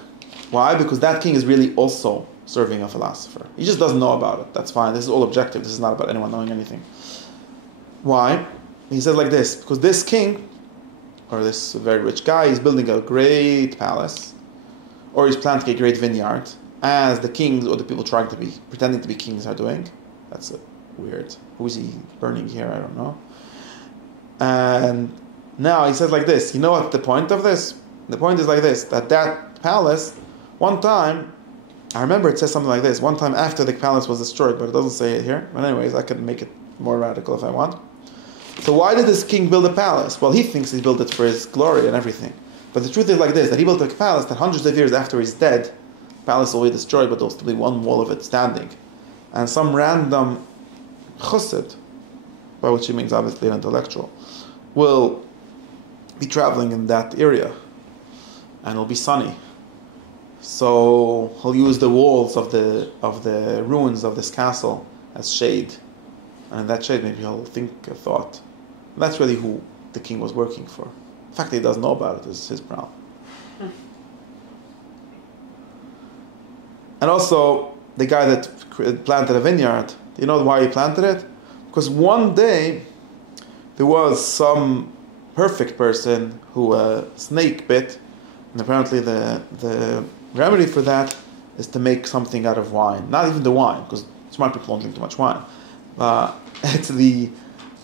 Why? Because that king is really also serving a philosopher. He just doesn't know about it. That's fine. This is all objective. This is not about anyone knowing anything. Why? He says like this, because this king, or this very rich guy, is building a great palace, or he's planting a great vineyard, as the kings or the people pretending to be kings are doing. That's weird. Who is he burning here? I don't know. And now he says like this, you know what the point of this? The point is like this, that palace, one time, I remember it says something like this, one time after the palace was destroyed, but it doesn't say it here. But anyways, I can make it more radical if I want. So why did this king build a palace? Well, he thinks he built it for his glory and everything. But the truth is like this, that he built a palace that hundreds of years after he's dead, the palace will be destroyed, but there'll still be one wall of it standing. And some random chassid, by which he means obviously an intellectual, will be traveling in that area. And it'll be sunny. So he'll use the walls of the ruins of this castle as shade. And in that shade maybe he'll think a thought. And that's really who the king was working for. The fact that he doesn't know about it is his problem. And also, the guy that planted a vineyard, do you know why he planted it? Because one day, there was some perfect person who a snake bit, and apparently the remedy for that is to make something out of wine. Not even the wine, because smart people don't drink too much wine. It's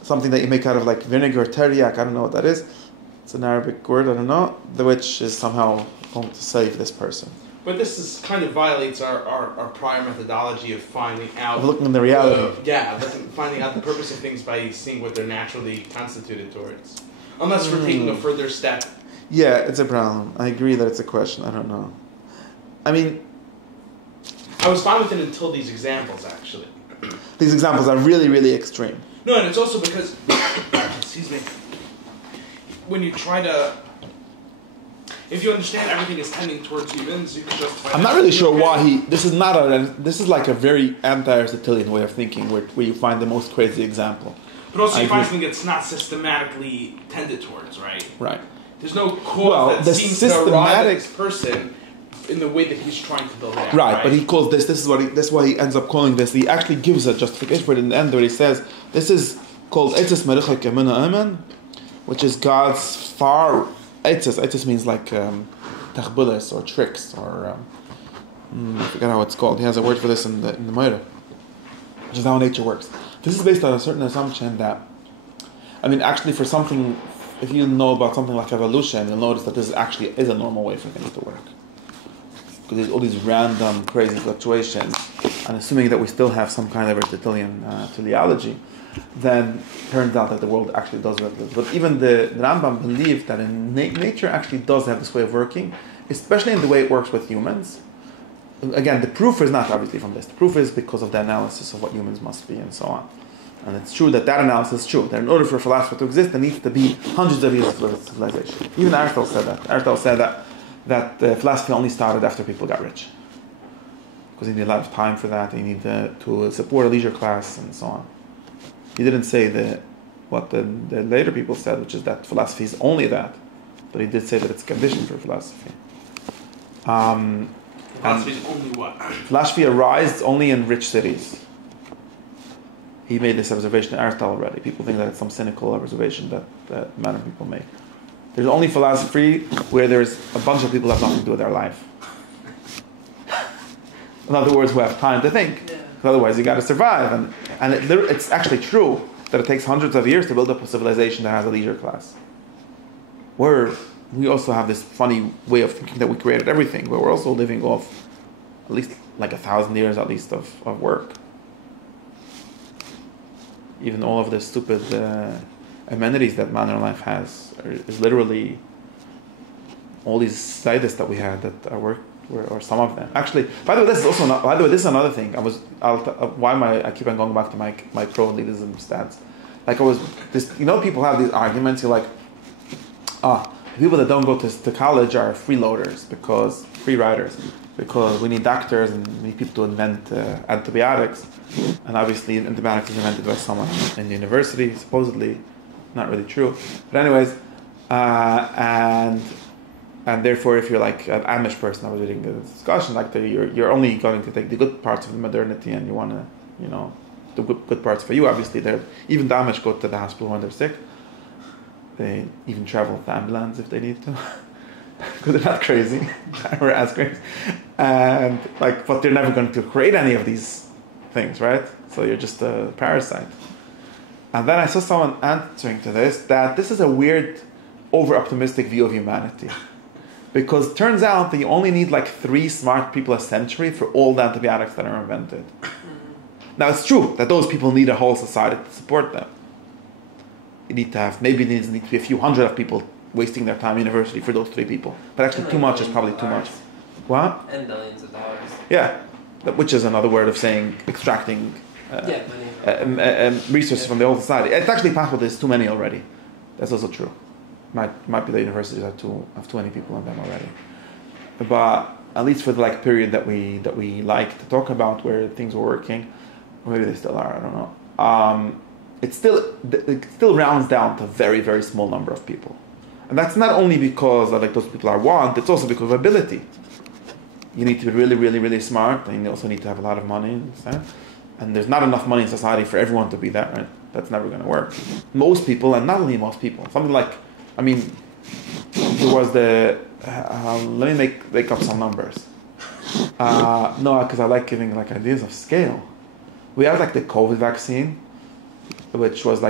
something that you make out of like vinegar, teriyaki, I don't know what that is. It's an Arabic word, I don't know, which is somehow going to save this person. But this kind of violates our prior methodology of finding out... Of looking in the reality. Finding out the purpose of things by seeing what they're naturally constituted towards. Unless we're taking a further step. Yeah, it's a problem. I agree that it's a question. I don't know. I mean... I was fine with it until these examples, actually. These examples are really, really extreme. No, and it's also because... excuse me. When you try to... If you understand everything is tending towards humans, you can justify... I'm not really sure why this is like a very anti-Aristotelian way of thinking where you find the most crazy example. But also you find something that's not systematically tended towards, right? Right. There's no cause that seems to arrive at this person in the way that he's trying to build it out. Right, but he calls this is why he ends up calling this. He actually gives a justification for it in the end where he says, this is called Eitzes Mericha Kemina Amen, which is God's far... Eitzes means like tachbulas or tricks or I forget how it's called. He has a word for this in the Medrash, which is how nature works. This is based on a certain assumption that, actually for something if you know about something like evolution, you'll notice that this actually is a normal way for things to work. Because there's all these random, crazy fluctuations, and assuming that we still have some kind of Aristotelian teleology, then turns out that the world actually does work. But even the Rambam believed that nature actually does have this way of working, especially in the way it works with humans. Again, the proof is not obviously from this. The proof is because of the analysis of what humans must be and so on. And it's true that analysis is true. That in order for a philosopher to exist, there needs to be hundreds of years of civilization. Even Aristotle said that. Aristotle said that philosophy only started after people got rich. Because he needed a lot of time for that. He needed to support a leisure class and so on. He didn't say what the later people said, which is that philosophy is only that. But he did say that it's a condition for philosophy. Philosophy is only what? Philosophy arises only in rich cities. He made this observation in Aristotle already. People think that it's some cynical observation that modern people make. There's only philosophy where there's a bunch of people who have nothing to do with their life. In other words, who have time to think. Yeah. Otherwise, you got to survive. And it's actually true that it takes hundreds of years to build up a civilization that has a leisure class. We also have this funny way of thinking that we created everything, but we're also living off at least like 1,000 years at least of work. Even all of the stupid amenities that modern life has is literally all these scientists that we had that are work, or some of them. Actually, by the way, this is another thing. I keep on going back to my pro-elitism stance. People have these arguments. You're like, people that don't go to college are free riders, because we need doctors and we need people to invent antibiotics. And obviously antibiotics is invented by someone in the university, supposedly. Not really true. But anyways, and therefore if you're like an Amish person, I was reading the discussion, like you're only going to take the good parts of the modernity and you want to, the good parts for you. Obviously, even the Amish go to the hospital when they're sick. They even travel with the ambulance if they need to, because they're not crazy. We're as crazy, but they're never going to create any of these things, right? So you're just a parasite. And then I saw someone answering to this that this is a weird, over-optimistic view of humanity, because it turns out that you only need like 3 smart people a century for all the antibiotics that are invented. Now it's true that those people need a whole society to support them. You need to have, maybe there needs to be a few hundred of people wasting their time in university for those 3 people. But actually too much is probably too much. What? And billions of dollars. Yeah, which is another word of saying extracting resources from the whole society. It's actually possible there's too many already. That's also true. Might be the universities have too many people in them already. But at least for the period that we like to talk about, where things were working, or maybe they still are, I don't know. It still rounds down to a very, very small number of people. And that's not only because those people are want, it's also because of ability. You need to be really, really, really smart, and you also need to have a lot of money. And there's not enough money in society for everyone to be that, right? That's never going to work. Most people, and not only most people, something like, there was let me make up some numbers. No, because I like giving ideas of scale. We had the COVID vaccine, which was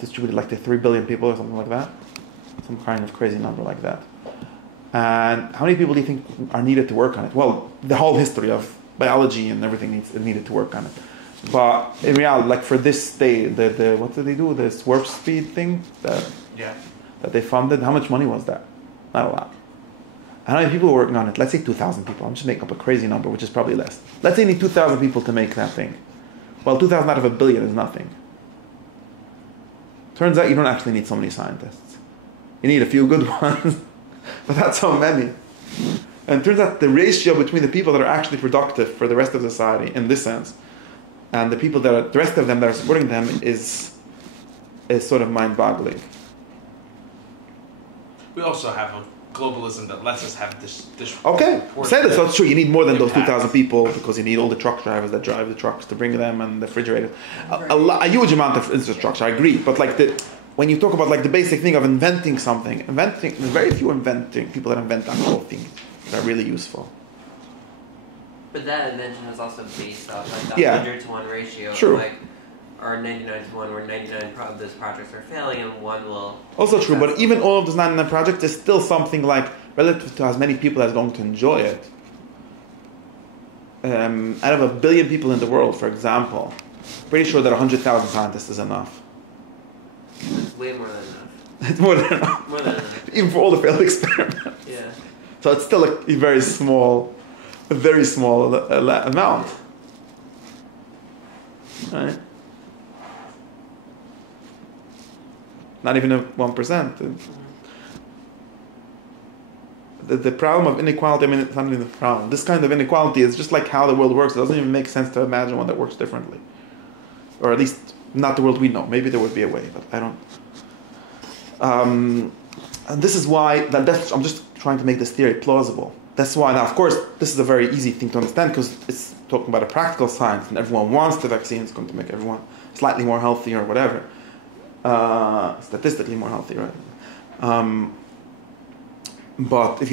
distributed to 3 billion people or something like that. Some kind of crazy number like that. And how many people do you think are needed to work on it? Well, the whole history of biology and everything needed to work on it. But in reality, for this day, the what did they do? This warp speed thing that they funded. How much money was that? Not a lot. How many people were working on it? Let's say 2,000 people. I'm just making up a crazy number, which is probably less. Let's say you need 2,000 people to make that thing. Well, 2,000 out of 1 billion is nothing. Turns out you don't actually need so many scientists. You need a few good ones, but not so many. And it turns out the ratio between the people that are actually productive for the rest of society, in this sense, and the people the rest of them that are supporting them is sort of mind-boggling. We also have a globalism that lets us have this. Okay, say this. So it's true. You need more than those 2,000 people, because you need all the truck drivers that drive the trucks to bring them, and the refrigerators. A huge amount of infrastructure. I agree, but when you talk about the basic thing of inventing something, there's very few people that invent actual things that are really useful. But that invention was also based off the 100-to-1 ratio. True. are 99 to 1, where 99 of those projects are failing and one will... Also true, but even all of those 99 projects is still something like, relative to as many people as are going to enjoy it. Out of 1 billion people in the world, for example, pretty sure that 100,000 scientists is enough. It's way more than enough. It's more than enough. More than enough. Even for all the failed experiments. Yeah. So it's still a very small amount. Right? Not even 1%. The problem of inequality, I mean, it's not even the problem. This kind of inequality is just like how the world works. It doesn't even make sense to imagine one that works differently. Or at least, not the world we know. Maybe there would be a way, but I don't. And this is why, I'm just trying to make this theory plausible. That's why, now of course, this is a very easy thing to understand because it's talking about a practical science and everyone wants the vaccine. It's going to make everyone slightly more healthy or whatever. Statistically more healthy, right? But if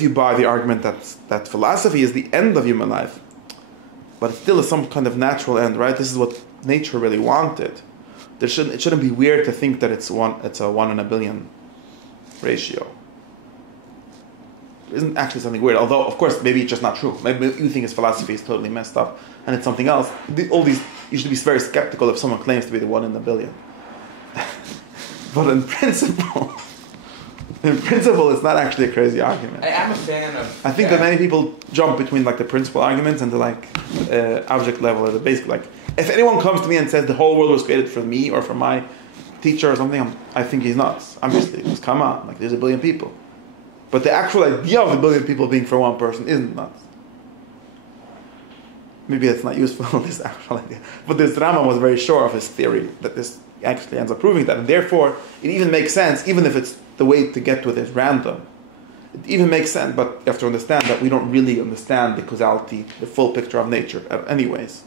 you buy the argument that philosophy is the end of human life, but it still is some kind of natural end, right? This is what nature really wanted. It shouldn't be weird to think that it's a 1 in a billion ratio. It isn't actually something weird, although of course maybe it's just not true. Maybe you think his philosophy is totally messed up and it's something else. You should be very skeptical if someone claims to be the 1 in a billion. But in principle, it's not actually a crazy argument. I'm a fan of... I think that many people jump between like the principal arguments and the object level or the basic. Like, if anyone comes to me and says the whole world was created for me or for my teacher or something, I think he's nuts. Obviously, just come on. Like, there's 1 billion people. But the actual idea of 1 billion people being for one person isn't nuts. Maybe it's not useful, this actual idea. But this Rama was very sure of his theory that this actually ends up proving that. And therefore, it even makes sense, even if it's the way to get to it is random. It even makes sense, but you have to understand that we don't really understand the causality, the full picture of nature anyways.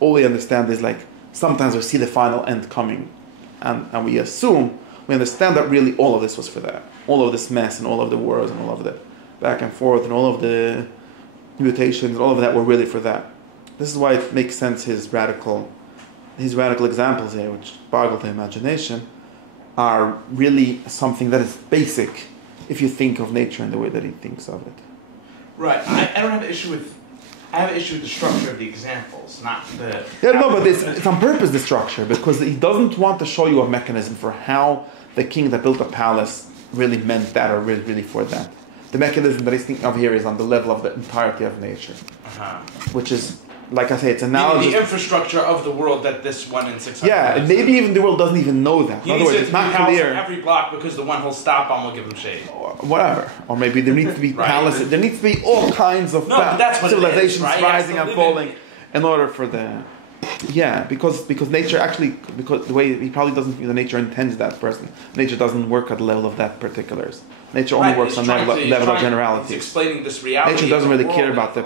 All we understand is like, sometimes we see the final end coming. And we understand that really all of this was for that. All of this mess and all of the wars and all of the back and forth and all of the mutations and all of that were really for that. This is why it makes sense his radical examples here, which boggle the imagination, are really something that is basic if you think of nature in the way that he thinks of it. Right. I don't have an issue with... I have an issue with the structure of the examples, not the... Yeah, no, but it's on purpose, the structure, because he doesn't want to show you a mechanism for how the king that built a palace really meant that or really for that. The mechanism that he's thinking of here is on the level of the entirety of nature, which is, like I say, it's analogous. The infrastructure of the world that this 1 in 600. Yeah, and maybe even the world doesn't even know that. In other words, it's not clear. Every block because the one he'll stop on will give him shade. Or whatever. Or maybe there needs to be palaces. There needs to be all kinds of civilizations rising and falling in order for the... Yeah, because nature actually, because the way he probably doesn't think that nature intends that person. Nature doesn't work at the level of that particulars. Nature only works on the level of generalities. He's explaining this reality. Nature doesn't really care about the...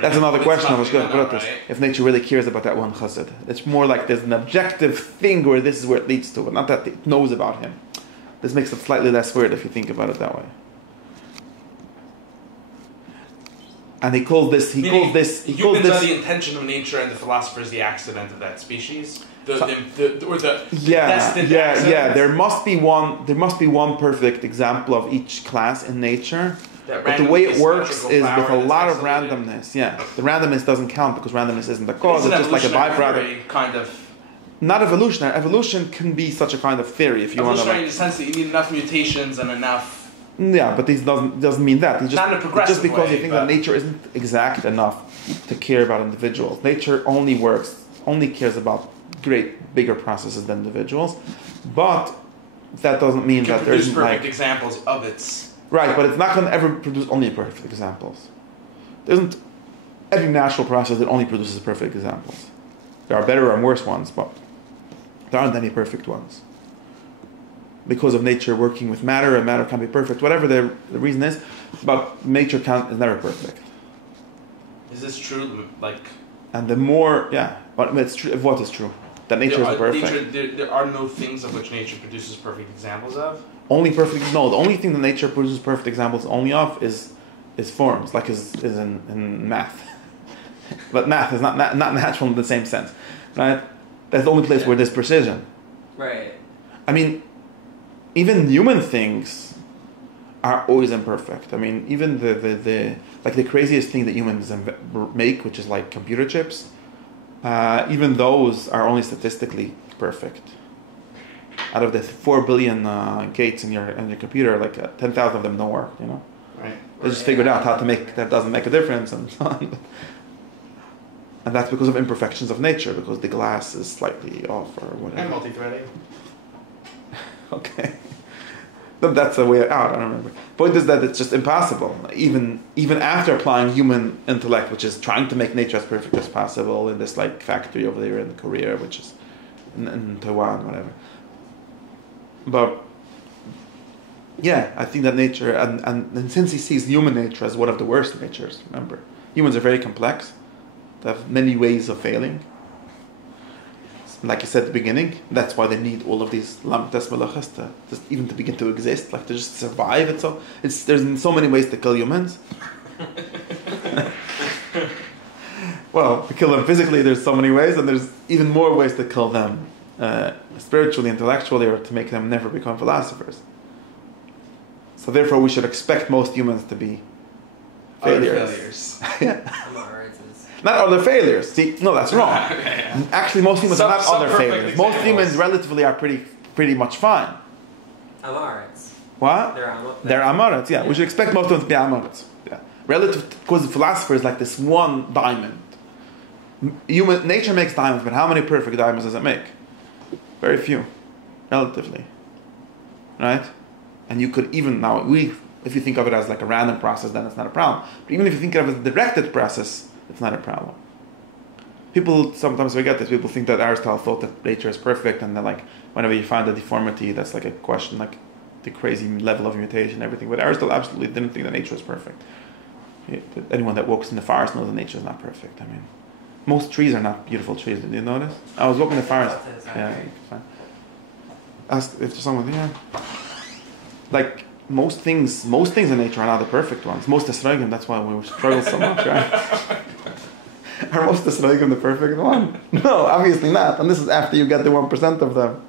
That's another question I was going to put this. If nature really cares about that one chassid. It's more like there's an objective thing where this is where it leads to, but not that it knows about him. This makes it slightly less weird if you think about it that way. And he calls this... Humans are the intention of nature and the philosopher is the accident of that species. Destined accident. There must be one perfect example of each class in nature. But the way it works is with a lot of randomness. Yeah, the randomness doesn't count because randomness isn't the cause. It's just like a byproduct. Kind of. Not evolutionary. Evolution can be such a kind of theory if you want to. Evolutionary in the sense that you need enough mutations and enough. Yeah, but this doesn't mean that. It's not in a progressive just because way, you think that nature isn't exact enough to care about individuals. Nature only cares about bigger processes than individuals, but that doesn't mean that there isn't perfect examples of its right. But it's not going to ever produce only perfect examples. There isn't every natural process that only produces perfect examples. There are better and worse ones, but there aren't any perfect ones. Because of nature working with matter, and matter can't be perfect. Whatever the reason is, but nature is never perfect. Is this true? And the more, but it's true. What is true? That nature is perfect. There are no things of which nature produces perfect examples of? Only perfect. No, the only thing that nature produces perfect examples only of is forms, like is in math. But math is not natural in the same sense. right? That's the only place where there's precision. Right. I mean, even human things are always imperfect. I mean, even the craziest thing that humans make, which is like computer chips, even those are only statistically perfect. Out of the 4 billion gates in your computer, like 10,000 of them don't work. You know, Right. they just figured out how to make that doesn't make a difference and so on. And that's because of imperfections of nature, because the glass is slightly off or whatever. And multi-threading. Okay. But that's a way out, I don't remember. Point is that it's just impossible. Even after applying human intellect, which is trying to make nature as perfect as possible in this like factory over there in Korea, which is in Taiwan, whatever. But yeah, I think that nature, and since he sees human nature as one of the worst natures, remember, humans are very complex. They have many ways of failing. Like I said at the beginning, that's why they need all of these lamtes melachas to just even to begin to exist, like to just survive. There's so many ways to kill humans. Well, to kill them physically, there's so many ways, and there's even more ways to kill them spiritually, intellectually, or to make them never become philosophers. So therefore, we should expect most humans to be failures. Yeah. Not other failures. See, no, that's wrong. Actually, most humans are not other failures. Most humans relatively are pretty much fine. Amarets. What? They're amarets, yeah. We should expect most of them to be amarets. Yeah. Relative, because the philosopher is like this one diamond. Nature makes diamonds, but how many perfect diamonds does it make? Very few, relatively. Right? And you could even, if you think of it as like a random process, then it's not a problem. But even if you think of it as a directed process, it's not a problem. People sometimes forget this. People think that Aristotle thought that nature is perfect, and then like whenever you find a deformity, that's like a question, like the crazy level of mutation, everything. But Aristotle absolutely didn't think that nature was perfect. Anyone that walks in the forest knows that nature is not perfect. I mean, most trees are not beautiful trees. Did you notice? I was walking in the forest. Yeah, fine. Ask if there's someone. Yeah, like. Most things in nature are not the perfect ones. Most esrogim, that's why we struggle so much, right? Are most esrogim the perfect one? No, obviously not. And this is after you get the 1% of them.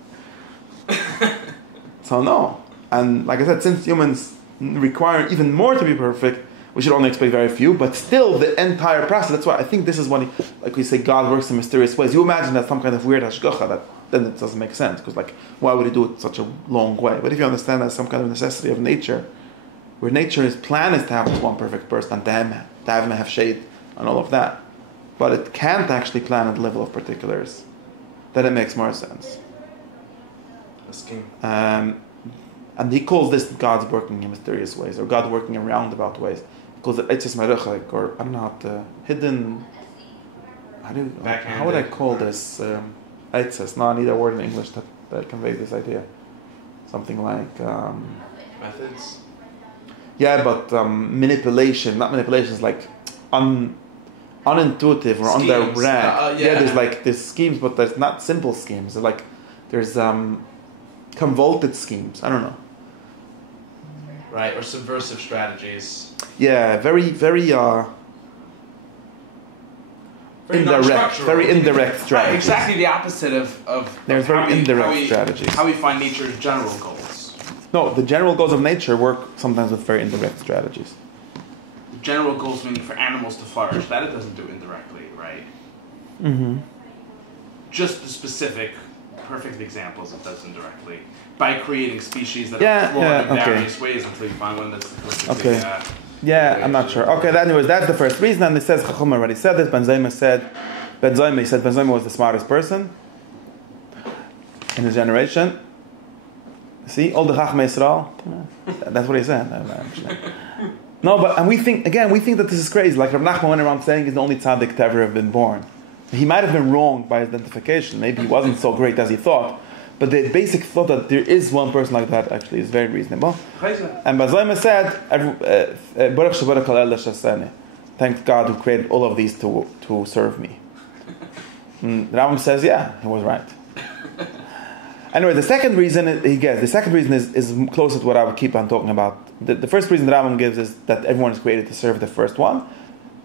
So no. And like I said, since humans require even more to be perfect, we should only expect very few, but still the entire process, that's why I think this is when, like we say, God works in mysterious ways. You imagine that some kind of weird hashgacha, then it doesn't make sense, because like, why would he do it such a long way? But if you understand that some kind of necessity of nature, where nature's plan is to have this one perfect person, and to have him have shade and all of that, but it can't actually plan at the level of particulars, then it makes more sense. And he calls this God's working in mysterious ways, or God working in roundabout ways. He calls it etzes merechek, or I don't know how to, hidden, how would I call this? Etzes, no, I need a word in English that conveys this idea. Something like... methods? Yeah, but manipulation, not manipulation, it's like unintuitive or indirect. There's like there's schemes, but there's not simple schemes. There's convoluted schemes. I don't know. Right, or subversive strategies. Yeah, very indirect strategies. Right, exactly the opposite of there's very indirect strategies. How we find nature's general goals. No, the general goals of nature work sometimes with very indirect strategies. The general goals meaning for animals to flourish, that it doesn't do indirectly, right? Mm-hmm. Just the specific, perfect examples it does indirectly. By creating species that are explored in various ways until you find one that's perfectly... I'm not sure. Okay, anyways, that's the first reason, and it says, Chacham already said this, Ben Zoma was the smartest person in his generation. See, all the Chachmei Yisrael, that's what he said. And we think that this is crazy, like Rav Nachman went around saying he's the only tzaddik to ever have been born. He might have been wrong by his identification, maybe he wasn't so great as he thought, but the basic thought that there is one person like that actually is very reasonable. And Bazayma said, thank God who created all of these to serve me. And Rambam says, yeah, he was right. Anyway, the second reason is closer to what I would keep on talking about. The first reason that Rambam gives is that everyone is created to serve the first one,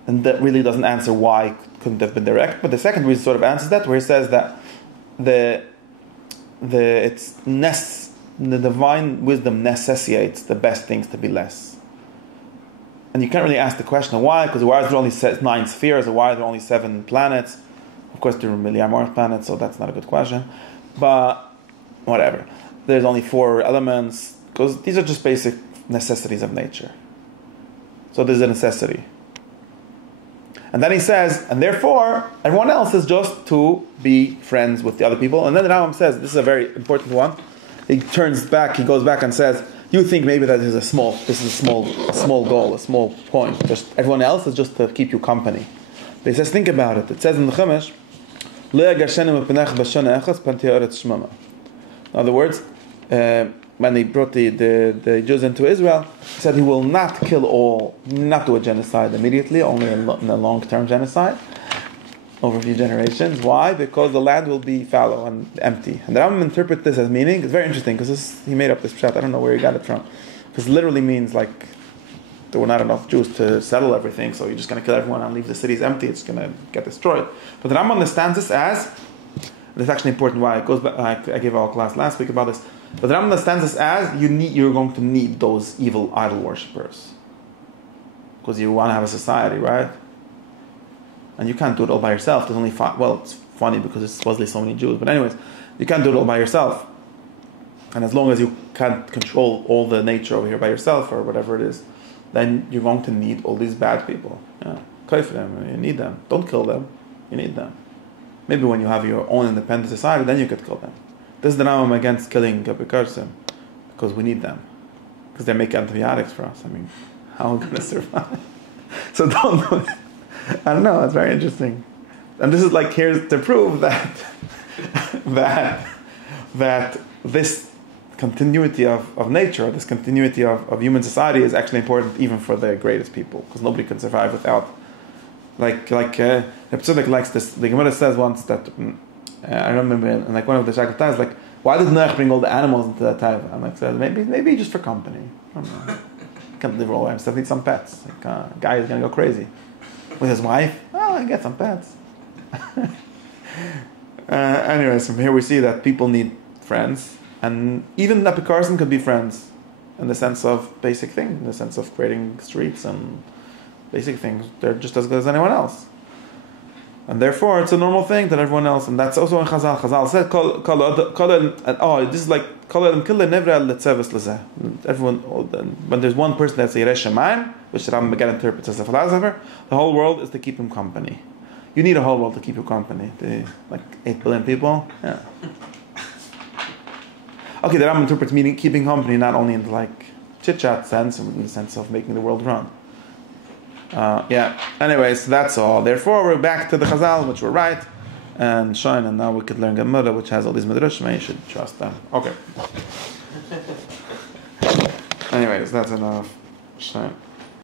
and that really doesn't answer why couldn't have been direct, but the second reason sort of answers that, where he says that the divine wisdom necessitates the best things to be less. And you can't really ask the question why, because why is there only 9 spheres, or why are there only 7 planets? Of course, there are really more planets, so that's not a good question. But whatever. There's only 4 elements, because these are just basic necessities of nature. So there's a necessity. And then he says, and therefore, everyone else is just to be friends with the other people. And then the Rambam says, this is a very important one. He goes back and says, you think maybe that is a small goal, a small point. Just everyone else is just to keep you company. But he says, think about it. It says in the Chumash, in other words, when he brought the Jews into Israel, he said he will not kill all, not do a genocide immediately, only in a long-term genocide over a few generations. Why? Because the land will be fallow and empty. And the Rambam interprets this as meaning, it's very interesting, because he made up this pshat, I don't know where he got it from, because it literally means like there were not enough Jews to settle everything, so you're just going to kill everyone and leave the cities empty, it's going to get destroyed. But the Rambam understands this as, it's actually important why it goes back, I gave a class last week about this, but the Rambam understands this as you're going to need those evil idol worshippers, because you want to have a society, right? And you can't do it all by yourself. There's only it's funny because it's supposedly so many Jews, but anyways, you can't do it all by yourself. And as long as you can't control all the nature over here by yourself or whatever it is, then you're going to need all these bad people. Yeah, pray for them. You need them. Don't kill them. You need them. Maybe when you have your own independent society, then you could kill them. This is the Rambam against killing Bekarsim, because we need them, because they make antibiotics for us. I mean, how are we going to survive? So don't do it. I don't know. It's very interesting, and this is like here's to prove that this continuity of nature, this continuity of human society, is actually important even for the greatest people, because nobody can survive without. Like Yitzchok likes this. The Gemara says once that I remember in like one of the Shakal times, like, why did Noach bring all the animals into that time? I'm like, maybe just for company. I don't know. He can't live all by himself. Need some pets. Like, a guy is gonna go crazy with his wife. Oh, I get some pets. Anyways, from here we see that people need friends, and even that Pikarsim could be friends in the sense of basic things, in the sense of creating streets and basic things. They're just as good as anyone else, and therefore it's a normal thing that everyone else. And that's also in Chazal. Chazal said, this is like everyone. When there's one person that's a Yeresh Shamayim, which the Rambam again interprets as a philosopher, the whole world is to keep him company. You need a whole world to keep you company. Like 8 billion people. Yeah. Okay, the Rambam interprets meaning keeping company not only in the like chit chat sense, in the sense of making the world run. Anyways, that's all. Therefore, we're back to the Chazal, which were right, and shine, and now we could learn Gemara, which has all these medrash, and you should trust them. Okay. Anyways, that's enough. Shine.